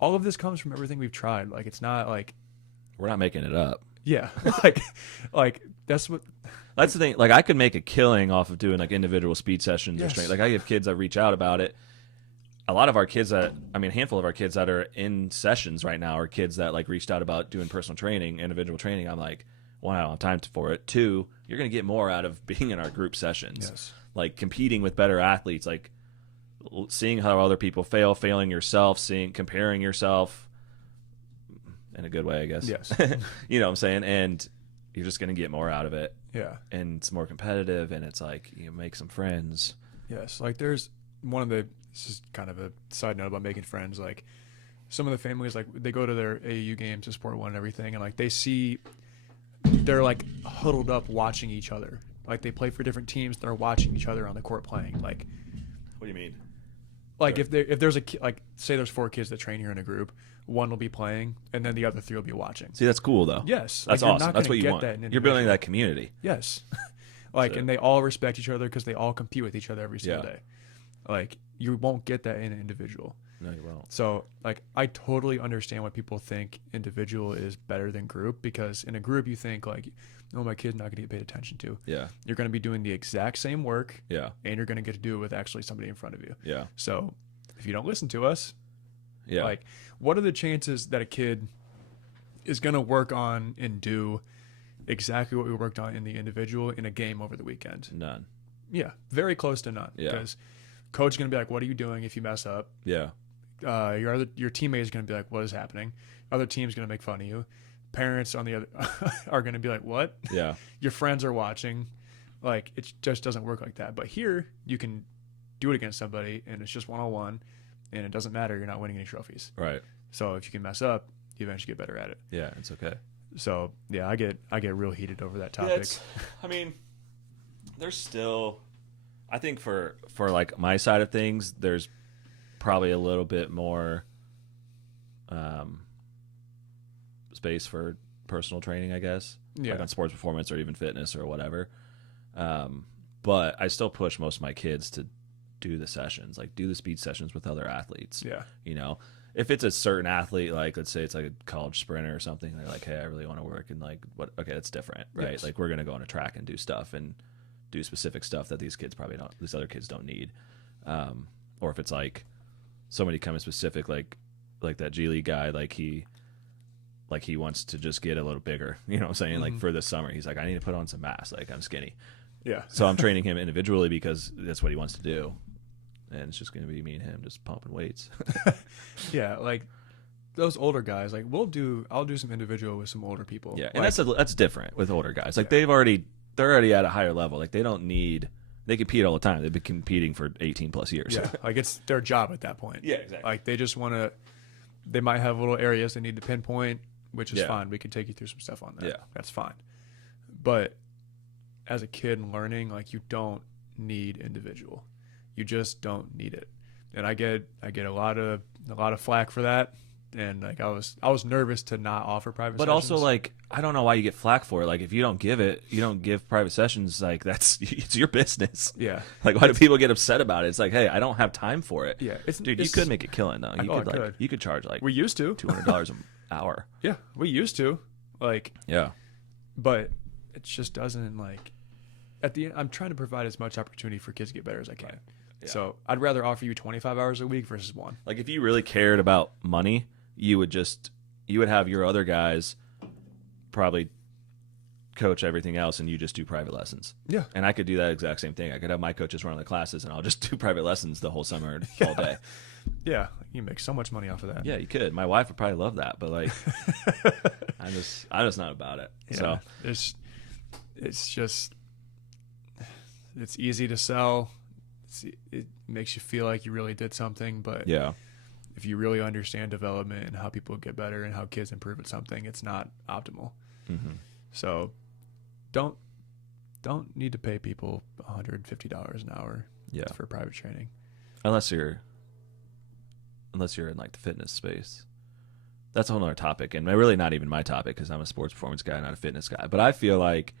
all of this comes from everything we've tried. Like it's not like we're not making it up. Yeah. like that's the thing. Like I could make a killing off of doing like individual speed sessions or strength. Like I have kids that reach out about it. A lot of our kids a handful of our kids that are in sessions right now are kids that like reached out about doing personal training, individual training. I'm like, one, I don't have time for it. Two, you're going to get more out of being in our group sessions. Yes. Like competing with better athletes, like seeing how other people fail, failing yourself, comparing yourself in a good way, I guess. Yes. You know what I'm saying? And you're just going to get more out of it. Yeah. And it's more competitive, and it's like you make some friends. Yes. Like this is kind of a side note about making friends. Like some of the families, like they go to their AAU games to Sport 1 and everything, and like they're like huddled up watching each other. Like they play for different teams, they're watching each other on the court playing. Like, what do you mean? Like if there's like say there's 4 kids that train here in a group, one will be playing and then the other 3 will be watching. See, that's cool though. Yes, that's like, awesome. That's what you want. You're building that community. Yes, and they all respect each other because they all compete with each other every single day. Like you won't get that in an individual. No, you won't. So like I totally understand why people think individual is better than group, because in a group you think like, oh, my kid's not going to get paid attention to. Yeah. You're going to be doing the exact same work. Yeah. And you're going to get to do it with actually somebody in front of you. Yeah. So if you don't listen to us, like what are the chances that a kid is going to work on and do exactly what we worked on in the individual in a game over the weekend? None. Yeah. Very close to none. Yeah. Because coach is going to be like, what are you doing if you mess up? Yeah. Your teammate is going to be like, what is happening? Other team's going to make fun of you. Parents on the other are going to be like, what? Yeah. Your friends are watching. Like, it just doesn't work like that. But here, you can do it against somebody, and it's just one-on-one, and it doesn't matter. You're not winning any trophies. Right. So if you can mess up, you eventually get better at it. Yeah, it's okay. So yeah, I get real heated over that topic. Yeah, there's still, I think for like my side of things, there's probably a little bit more space for personal training, I guess. Yeah. Like on sports performance or even fitness or whatever. But I still push most of my kids to do the sessions, like do the speed sessions with other athletes. Yeah. You know, if it's a certain athlete, like let's say it's like a college sprinter or something, they're like, hey, I really want to work in like what? Okay, that's different, right? Yes. Like we're gonna go on a track and do stuff and do specific stuff that these other kids don't need. Or if it's like somebody coming specific, like that G League guy, like he wants to just get a little bigger, you know what I'm saying? Mm-hmm. Like for this summer, he's like, I need to put on some mass. Like I'm skinny. Yeah. So I'm training him individually because that's what he wants to do. And it's just going to be me and him just pumping weights. Yeah. Like those older guys, like I'll do some individual with some older people. Yeah, like, and that's different with older guys. Like they're already at a higher level. Like they compete all the time. They've been competing for 18 plus years. Yeah, like it's their job at that point. Yeah, exactly. Like they just want to. They might have little areas they need to pinpoint, which is fine. We can take you through some stuff on that. Yeah, that's fine. But as a kid learning, like you don't need individual. You just don't need it. And I get a lot of flack for that. And like I was nervous to not offer private but sessions. also like I don't know why you get flack for it. Like if you don't give private sessions, like it's your business. Yeah. Like why do people get upset about it? It's like, hey, I don't have time for it. Yeah. Dude, you could make a killing though. You could charge like we used to $200 an hour. Yeah, we used to. Like yeah. But it just doesn't like at the end I'm trying to provide as much opportunity for kids to get better as I can. Right. Yeah. So I'd rather offer you 25 hours a week versus 1. Like if you really cared about money, you would have your other guys probably coach everything else and you just do private lessons. Yeah. And I could do that exact same thing. I could have my coaches run the classes and I'll just do private lessons the whole summer all day. Yeah. You make so much money off of that. Yeah, you could. My wife would probably love that, but like I'm just not about it. Yeah. So it's easy to sell. It makes you feel like you really did something, but yeah. If you really understand development and how people get better and how kids improve at something, it's not optimal. Mm-hmm. So don't need to pay people $150 an hour for private training. Unless you're in like the fitness space. That's a whole other topic, and really not even my topic because I'm a sports performance guy, not a fitness guy. But I feel like,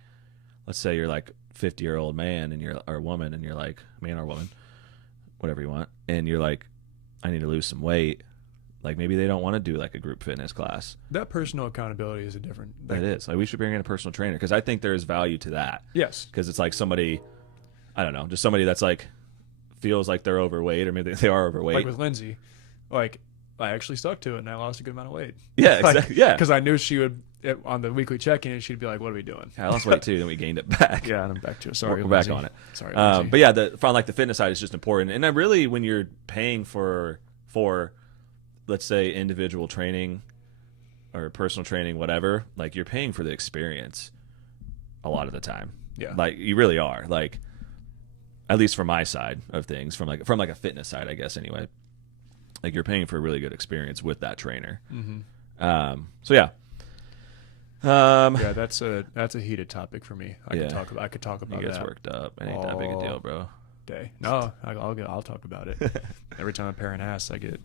let's say you're like 50-year-old man or woman, and you're like man or woman, whatever you want, and you're like, I need to lose some weight. Like maybe they don't want to do like a group fitness class. That personal accountability is a different. It is. Like we should bring in a personal trainer because I think there is value to that. Yes. Because it's like somebody, I don't know, just somebody that's like feels like they're overweight or maybe they are overweight. Like with Lindsay, like I actually stuck to it and I lost a good amount of weight. Yeah, exactly. Yeah. Because I knew she would on the weekly check-in. She'd be like, "What are we doing?" Yeah, I lost weight too, then we gained it back. Yeah, and I'm back to it. Sorry, we're Lindsay. back on it. Sorry, but yeah, from like the fitness side is just important, and then really when you're paying for let's say individual training or personal training, whatever, like you're paying for the experience a lot of the time. Yeah, like you really are. Like at least from my side of things, from like a fitness side, I guess anyway. Like you're paying for a really good experience with that trainer. Mm-hmm. So yeah. Yeah, that's a heated topic for me. I could talk about you that. Gets worked up. It ain't that big a deal, bro. Day. No, I'll talk about it. Every time a parent asks, I get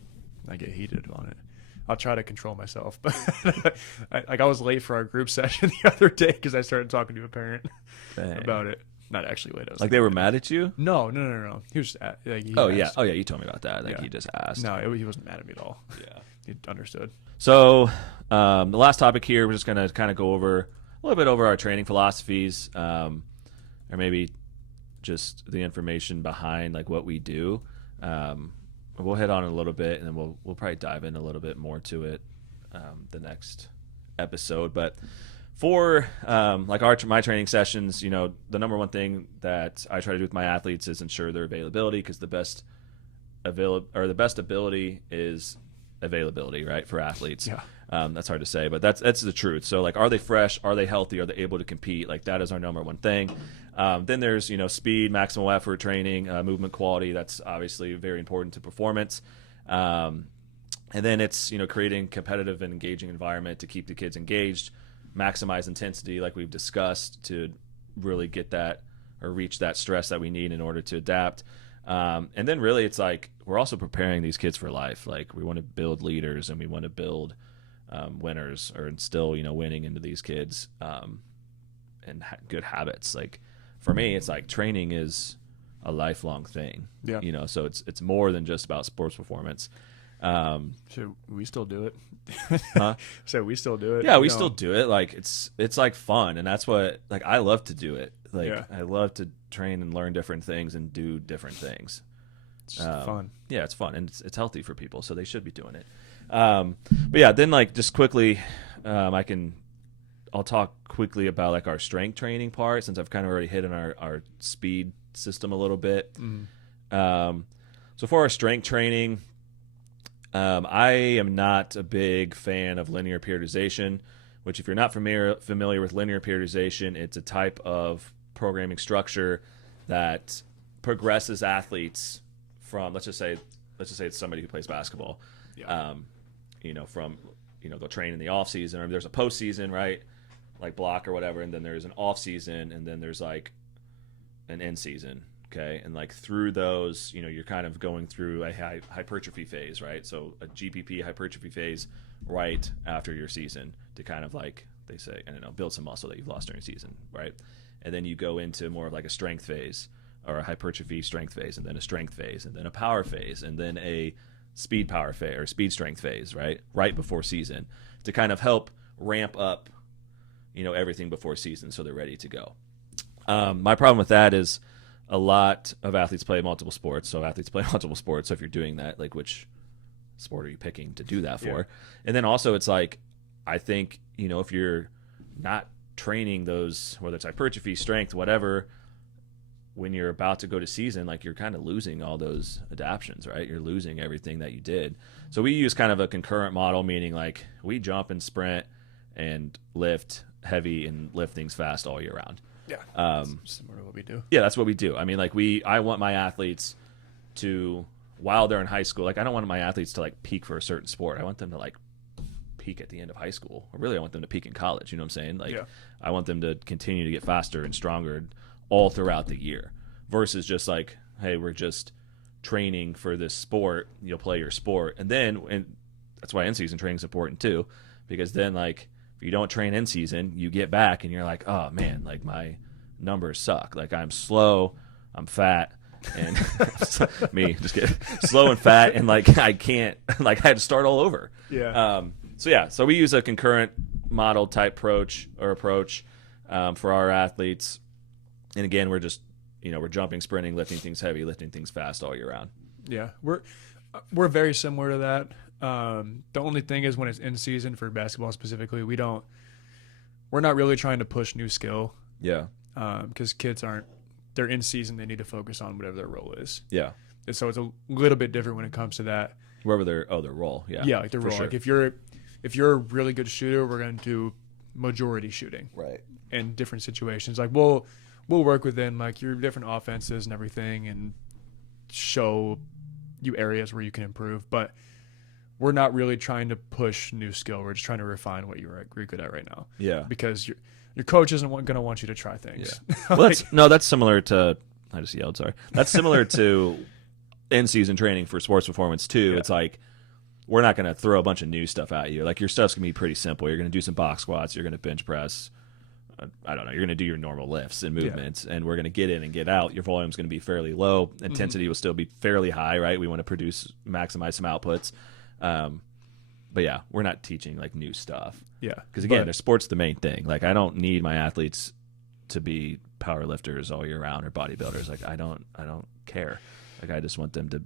heated on it. I'll try to control myself, but I was late for our group session the other day because I started talking to a parent about it. Not actually late. I was like they were mad at you? No. He was just yeah. You told me about that. Like he just asked. No, he wasn't mad at me at all. Yeah, he understood. So the last topic here, we're just gonna kind of go over a little bit over our training philosophies, or maybe just the information behind like what we do. We'll hit on it a little bit, and then we'll probably dive in a little bit more to it the next episode. But for like my training sessions, the number one thing that I try to do with my athletes is ensure their availability, because the best ability is availability, right, for athletes. Yeah. That's hard to say, but that's the truth. So like, are they fresh? Are they healthy? Are they able to compete? Like that is our number one thing. Then there's, speed, maximal effort training, movement quality. That's obviously very important to performance. And then it's, creating competitive and engaging environment to keep the kids engaged, maximize intensity, like we've discussed, to really get that or reach that stress that we need in order to adapt. And then really it's like, we're also preparing these kids for life. Like we want to build leaders and we want to build winners, or instill, winning into these kids, and good habits. Like for me, it's like training is a lifelong thing. Yeah. So it's more than just about sports performance. So we still do it. Huh? So we still do it. Yeah, we still do it. Like it's like fun, and that's what, like, I love to do it. Like I love to train and learn different things and do different things. It's just fun. Yeah, it's fun, and it's healthy for people, so they should be doing it. But yeah, then like just quickly, I'll talk quickly about like our strength training part, since I've kind of already hit on our speed system a little bit. So for our strength training, I am not a big fan of linear periodization, which if you're not familiar with linear periodization, it's a type of programming structure that progresses athletes from, let's just say it's somebody who plays basketball. Yeah. They'll train in the off season, or there's a postseason, right? Like block or whatever, and then there's an off season, and then there's like an end season. Okay, and like through those, you're kind of going through a hypertrophy phase, right? So a GPP hypertrophy phase right after your season to kind of like they say, I don't know, build some muscle that you've lost during season, right? And then you go into more of like a strength phase or a hypertrophy strength phase, and then a strength phase, and then a power phase, and then a speed power phase or speed strength phase, right before season, to kind of help ramp up, everything before season so they're ready to go. My problem with that is a lot of athletes play multiple sports. So if you're doing that, like which sport are you picking to do that for? Yeah. And then also it's like, I think, if you're not training those, whether it's hypertrophy, strength, whatever, when you're about to go to season, like you're kind of losing all those adaptions, right? You're losing everything that you did. So we use kind of a concurrent model, meaning like we jump and sprint and lift heavy and lift things fast all year round. Yeah. Similar to what we do. Yeah, that's what we do. I mean, like I want my athletes to, while they're in high school, like I don't want my athletes to like peak for a certain sport. I want them to like peak at the end of high school. Or really, I want them to peak in college. You know what I'm saying? Like, yeah. I want them to continue to get faster and stronger all throughout the year versus just like, hey, we're just training for this sport. You'll play your sport. And that's why in-season training is important too, because then like, if you don't train in season, you get back and you're like, oh man, like my numbers suck. Like I'm slow, I'm fat, and me just get slow and fat, and like I can't, like I had to start all over. Yeah. So we use a concurrent model type approach for our athletes, and again, we're just we're jumping, sprinting, lifting things heavy, lifting things fast all year round. Yeah, we're very similar to that. The only thing is when it's in season for basketball specifically, we're not really trying to push new skill. Yeah. Because kids they're in season, they need to focus on whatever their role is. Yeah. And so it's a little bit different when it comes to that. Wherever their role. Yeah. Yeah, like their role. Sure. Like if you're a really good shooter, we're going to do majority shooting. Right. In different situations. Like we'll work within like your different offenses and everything and show you areas where you can improve, but we're not really trying to push new skill. We're just trying to refine what you're good at right now. Yeah. Because your coach isn't going to want you to try things. Yeah. Well, that's similar to. I just yelled. Sorry. That's similar to in-season training for sports performance too. Yeah. It's like we're not going to throw a bunch of new stuff at you. Like your stuff's going to be pretty simple. You're going to do some box squats. You're going to bench press. I don't know. You're going to do your normal lifts and movements, and we're going to get in and get out. Your volume's going to be fairly low. Intensity will still be fairly high, right? We want to maximize some outputs. But yeah, we're not teaching like new stuff. Yeah. Because again, the sport's the main thing. Like I don't need my athletes to be power lifters all year round or bodybuilders. Like I don't care. Like I just want them to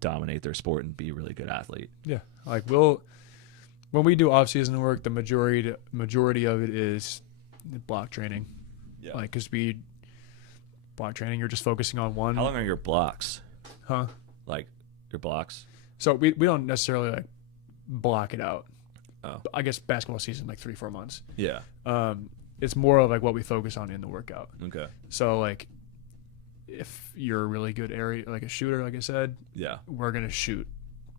dominate their sport and be a really good athlete. Yeah. Like when we do off-season work, the majority of it is block training. Yeah. Like because block training, you're just focusing on one. How long are your blocks? Huh? Like your blocks? So we don't necessarily like block it out. Oh. I guess basketball season like 3-4 months. Yeah. It's more of like what we focus on in the workout. Okay. So like if you're a really good area, like a shooter, like I said, yeah, we're gonna shoot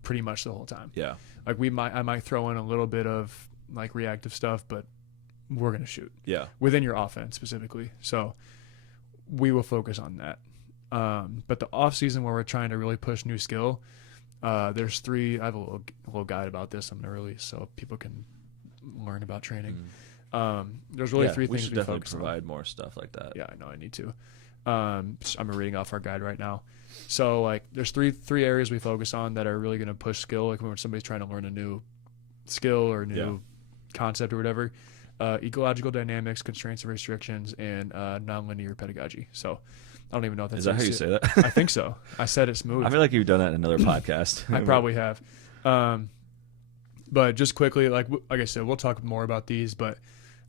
pretty much the whole time. Yeah. Like I might throw in a little bit of like reactive stuff, but we're gonna shoot. Yeah. Within your offense specifically. So we will focus on that. But the off season where we're trying to really push new skill, there's 3. I have a little guide about this I'm gonna release so people can learn about training. There's really 3 things we should definitely focus provide on. more stuff like that. Yeah, I know I need to. I'm reading off our guide right now. So like there's three areas we focus on that are really going to push skill, like when somebody's trying to learn a new skill or new concept or whatever. Ecological dynamics, constraints and restrictions, and nonlinear pedagogy. So I don't even know if that's Is that how you say that? I think so. I said it smooth. I feel like you've done that in another podcast. I probably have. But just quickly, like I said, we'll talk more about these, but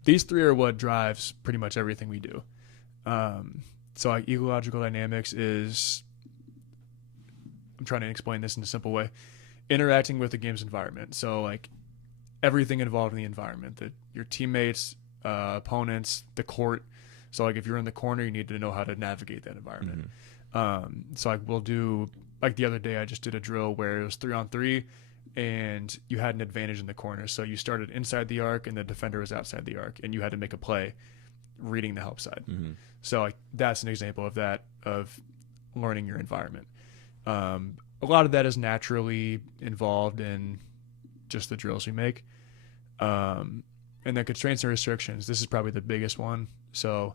these 3 are what drives pretty much everything we do. So like ecological dynamics is, I'm trying to explain this in a simple way. interacting with the game's environment. So like everything involved in the environment, your teammates, opponents, the court. So like if you're in the corner, you need to know how to navigate that environment. So like we'll do, like the other day I just did a drill where it was 3-on-3 and you had an advantage in the corner. So you started inside the arc and the defender was outside the arc and you had to make a play reading the help side. So like that's an example of that, of learning your environment. A lot of that is naturally involved in just the drills we make. And then constraints and restrictions. This is probably the biggest one. So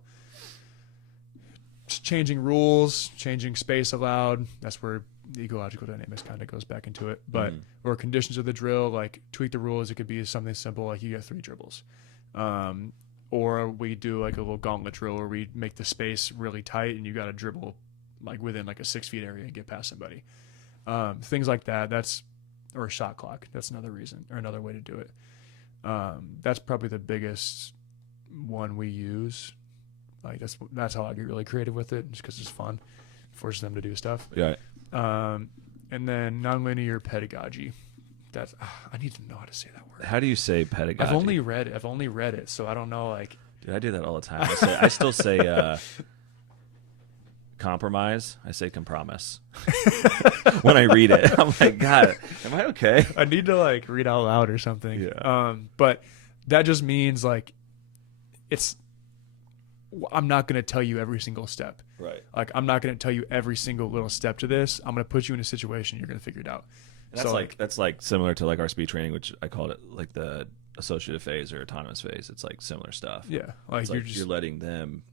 changing rules, changing space allowed. That's where the ecological dynamics kind of goes back into it. But or conditions of the drill, like tweak the rules. It could be something simple like you get 3 dribbles. Or we do like a little gauntlet drill where we make the space really tight and you got to dribble like within like a 6 feet area and get past somebody. Things like that. Or a shot clock. That's another reason or another way to do it. That's probably the biggest one we use. Like that's how I get really creative with it, just because it's fun, forces them to do stuff. Yeah. And then nonlinear pedagogy. That's I need to know how to say that word. How do you say pedagogy? I've only read it, so I don't know. Like, dude, I do that all the time. I still say compromise. I say compromise when I read it. I'm like, God, am I okay? I need to like read out loud or something. Yeah. But that just means like I'm not going to tell you every single step. Right. Like I'm not going to tell you every single little step to this. I'm going to put you in a situation. You're going to figure it out. And that's like similar to like our speed training, which I called it like the associative phase or autonomous phase. It's like similar stuff. Yeah. Like you're letting them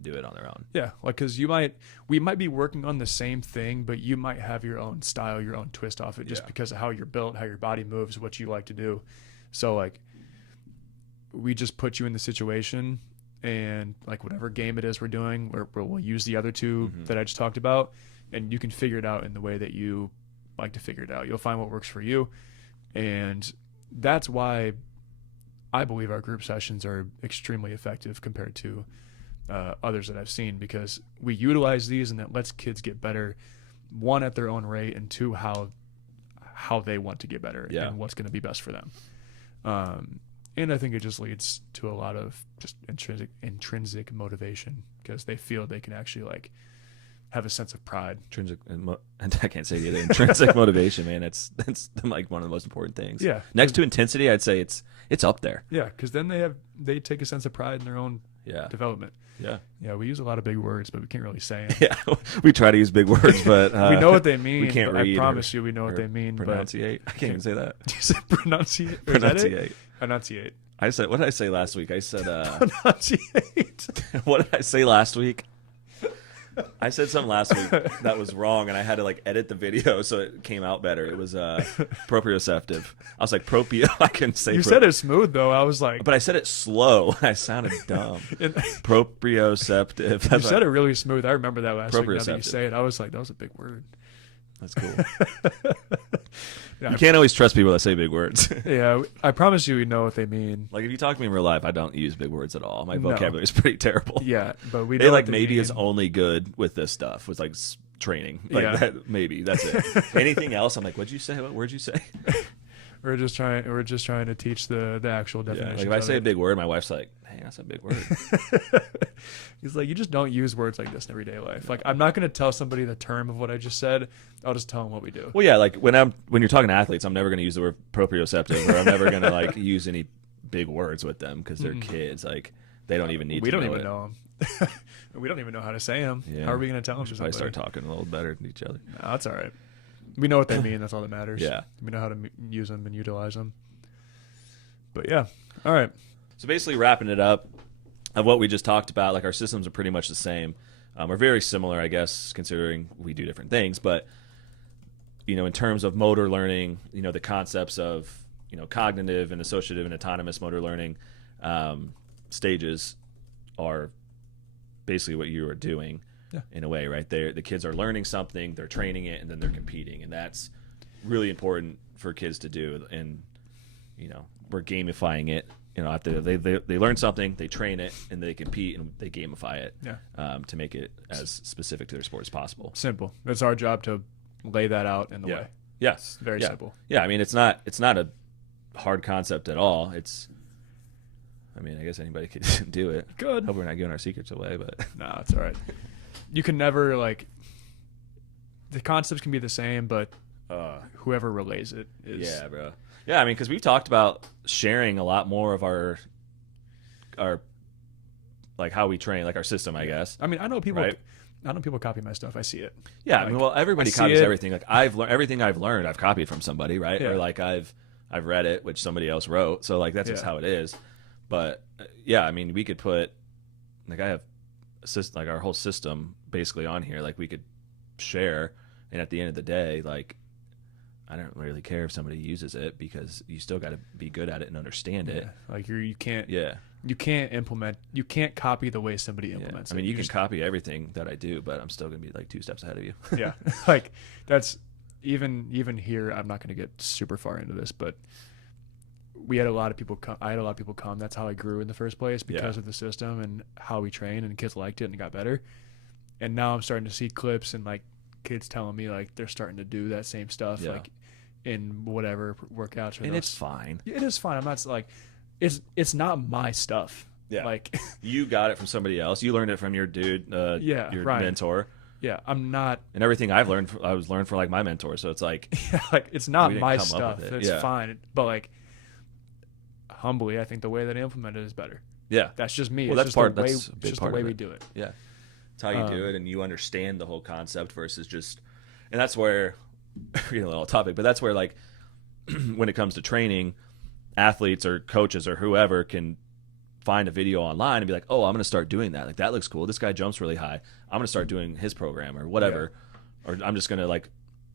do it on their own. Yeah. Like, cause we might be working on the same thing, but you might have your own style, your own twist off it just because of how you're built, how your body moves, what you like to do. So like we just put you in the situation and like whatever game it is we're doing, we'll use the other two that I just talked about, and you can figure it out in the way that you like to figure it out. You'll find what works for you. And that's why I believe our group sessions are extremely effective compared to others that I've seen, because we utilize these and that lets kids get better, one, at their own rate, and two, how they want to get better and what's going to be best for them. And I think it just leads to a lot of just intrinsic motivation, because they feel they can actually like have a sense of pride. Intrinsic, and I can't say it either. Intrinsic motivation, man. That's like one of the most important things. Yeah. Next to intensity, I'd say it's up there. Yeah, because then they take a sense of pride in their own development. Yeah. Yeah, we use a lot of big words, but we can't really say them. Yeah, we try to use big words, but we know what they mean. We can't read. I promise you, we know what they mean. Pronunciate. I can't even say that. You said pronunciate. Pronunciate. Enunciate. I said. What did I say last week? I said. Pronunciate. What did I say last week? I said something last week that was wrong, and I had to like edit the video so it came out better. It was proprioceptive. I was like proprio. I couldn't say. You said it smooth though. I was like, but I said it slow. I sounded dumb. Proprioceptive. You said it really smooth. I remember that last week. Now that you Proprioceptive. say it, I was like, that was a big word. That's cool. Yeah, You can't always trust people that say big words. yeah, I promise you, we know what they mean. Like if you talk to me in real life, I don't use big words at all. My vocabulary is pretty terrible. Yeah, but we They know like what they maybe mean. is only good with this stuff, with like training. Like Yeah. maybe that's it. Anything else, I'm like, what'd you say? What word'd you say? We're just trying to teach the actual definition. Like if I say a big word, my wife's like, hey, that's a big word. He's like, you just don't use words like this in everyday life. Like, I'm not going to tell somebody the term of what I just said. I'll just tell them what we do. Well, yeah, like when you're talking to athletes, I'm never going to use the word proprioceptive, or I'm never going to like use any big words with them, because they're kids. Like they don't even need. We to don't know even it. know them. We don't even know how to say them. Yeah. How are we going to tell them? I start talking a little better to each other. No, that's all right. We know what they mean. That's all that matters. Yeah. We know how to use them and utilize them. But yeah. All right. So basically, wrapping it up, of what we just talked about, like our systems are pretty much the same. Are very similar, I guess, considering we do different things. But in terms of motor learning, the concepts of cognitive and associative and autonomous motor learning stages are basically what you are doing in a way, right? The kids are learning something, they're training it, and then they're competing, and that's really important for kids to do. And we're gamifying it. After they learn something, they train it, and they compete, and they gamify it to make it as specific to their sport as possible. Simple. It's our job to lay that out in the way. Yes. Very simple. Yeah, I mean, it's not a hard concept at all. I mean, I guess anybody could do it. Good. Hope we're not giving our secrets away, but No, it's all right. You can never like the concepts can be the same, but whoever relays it is. Yeah, bro. Yeah, I mean, because we've talked about sharing a lot more of our like how we train, like our system, I guess. I mean, I know people. Right? I know people copy my stuff. I see it. Yeah, Like, I mean, well, everybody I see copies it. everything. Like everything I've learned, I've copied from somebody, right? Yeah. Or like I've read it, which somebody else wrote. So like that's just Yeah. how it is. But yeah, I mean, we could put like I have like our whole system basically on here. Like we could share, and at the end of the day, like I don't really care if somebody uses it because you still got to be good at it and understand it. Like you can't. Yeah. You can't implement. You can't copy the way somebody implements. I mean, it. you can copy everything that I do, but I'm still gonna be like 2 steps ahead of you. Yeah, like that's even here. I'm not going to get super far into this, but we had a lot of people come. I had a lot of people come. That's how I grew in the first place because of the system and how we train, and kids liked it and got better. And now I'm starting to see clips and like kids telling me like they're starting to do that same stuff like in whatever workouts. And it's fine. It is fine. I'm not like it's not my stuff. Yeah. Like you got it from somebody else. You learned it from your dude, your mentor. Yeah, I'm not. And everything I've learned, I was learned from like my mentor. So it's like, like it's not we didn't my come up stuff. with it. It's fine. But like, humbly, I think the way that I implement it is better. Yeah, That's just me. Well, It's that's just a big just part the way of we it. do it. Yeah, it's how you do it, and you understand the whole concept versus just, and that's where, a little topic, but that's where like, when it comes to training, athletes or coaches or whoever can find a video online and be like, oh, I'm going to start doing that. Like that looks cool. This guy jumps really high. I'm going to start doing his program or whatever. Or I'm just going to like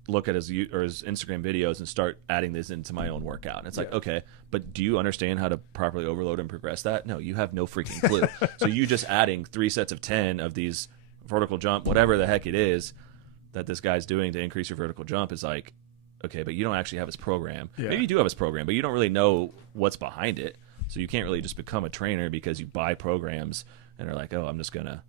look at his Instagram videos and start adding this into my own workout. And it's like, okay, but do you understand how to properly overload and progress that? No, you have no freaking clue. So you just adding 3 sets of 10 of these vertical jump, whatever the heck it is that this guy's doing to increase your vertical jump is like, okay, but you don't actually have his program. Yeah. Maybe you do have his program, but you don't really know what's behind it. So you can't really just become a trainer because you buy programs and are like, oh, I'm just going to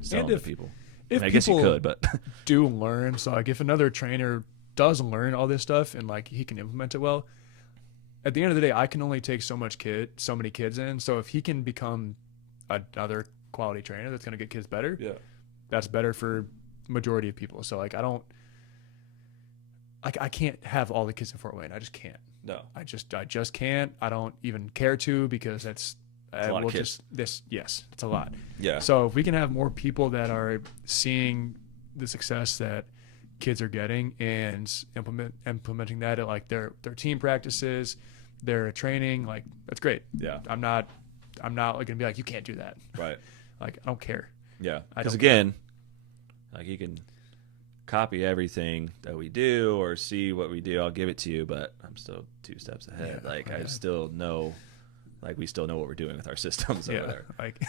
sell them to people. If I guess you could, but do learn. So like if another trainer does learn all this stuff and like he can implement it well, at the end of the day, I can only take so many kids in. So if he can become another quality trainer that's going to get kids better, that's better for majority of people. So like I can't have all the kids in Fort Wayne. I just can't. no. I just can't. I don't even care to because that's a lot of kids. Yes, it's a lot. Yeah. So if we can have more people that are seeing the success that kids are getting and implementing that at like their team practices, their training, like that's great. Yeah. I'm not like gonna be like, you can't do that. Right. Like I don't care. Yeah. I Because don't again, like you can copy everything that we do or see what we do. I'll give it to you, but I'm still 2 steps ahead. Yeah, like yeah. I still know, like we still know what we're doing with our systems over there. Like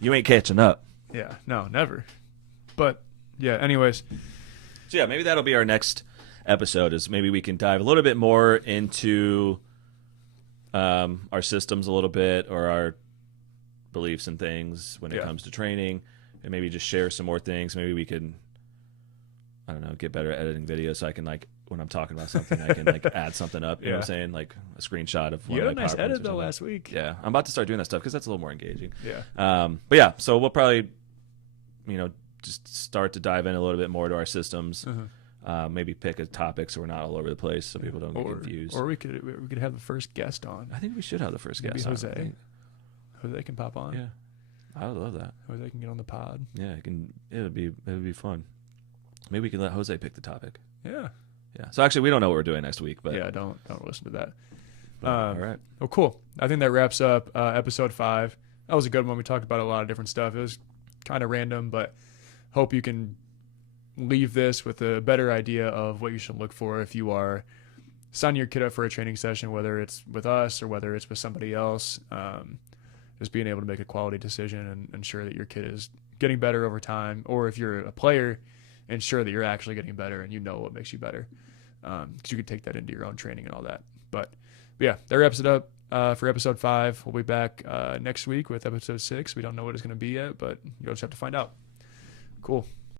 You ain't catching up. yeah, no, never. But yeah, anyways. So yeah, maybe that'll be our next episode. Is maybe we can dive a little bit more into our systems a little bit or our beliefs and things when it comes to training, and maybe just share some more things. Maybe we can, I don't know, get better at editing videos so I can like when I'm talking about something I can like add something up. You know what I'm saying? Like a screenshot of one You of had a my nice PowerPoints or edit though something. last week. Yeah, I'm about to start doing that stuff because that's a little more engaging. Yeah. But yeah, so we'll probably, just start to dive in a little bit more to our systems. Maybe pick a topic so we're not all over the place so people don't get confused. Or we could have the first guest on. I think we should have the first Maybe guest Jose. on. I think. Jose can pop on. Yeah, I would love that. Jose can get on the pod. Yeah, it would be fun. Maybe we can let Jose pick the topic. Yeah. Yeah. So actually, we don't know what we're doing next week, but Yeah, don't listen to that. all right. Oh, cool. I think that wraps up episode 5. That was a good one. We talked about a lot of different stuff. It was kind of random, but hope you can leave this with a better idea of what you should look for if you are signing your kid up for a training session, whether it's with us or whether it's with somebody else. Just being able to make a quality decision and ensure that your kid is getting better over time, or if you're a player, ensure that you're actually getting better and you know what makes you better, because you can take that into your own training and all that. But yeah, that wraps it up for episode 5. We'll be back next week with episode 6. We don't know what it's going to be yet, but you'll just have to find out. Cool.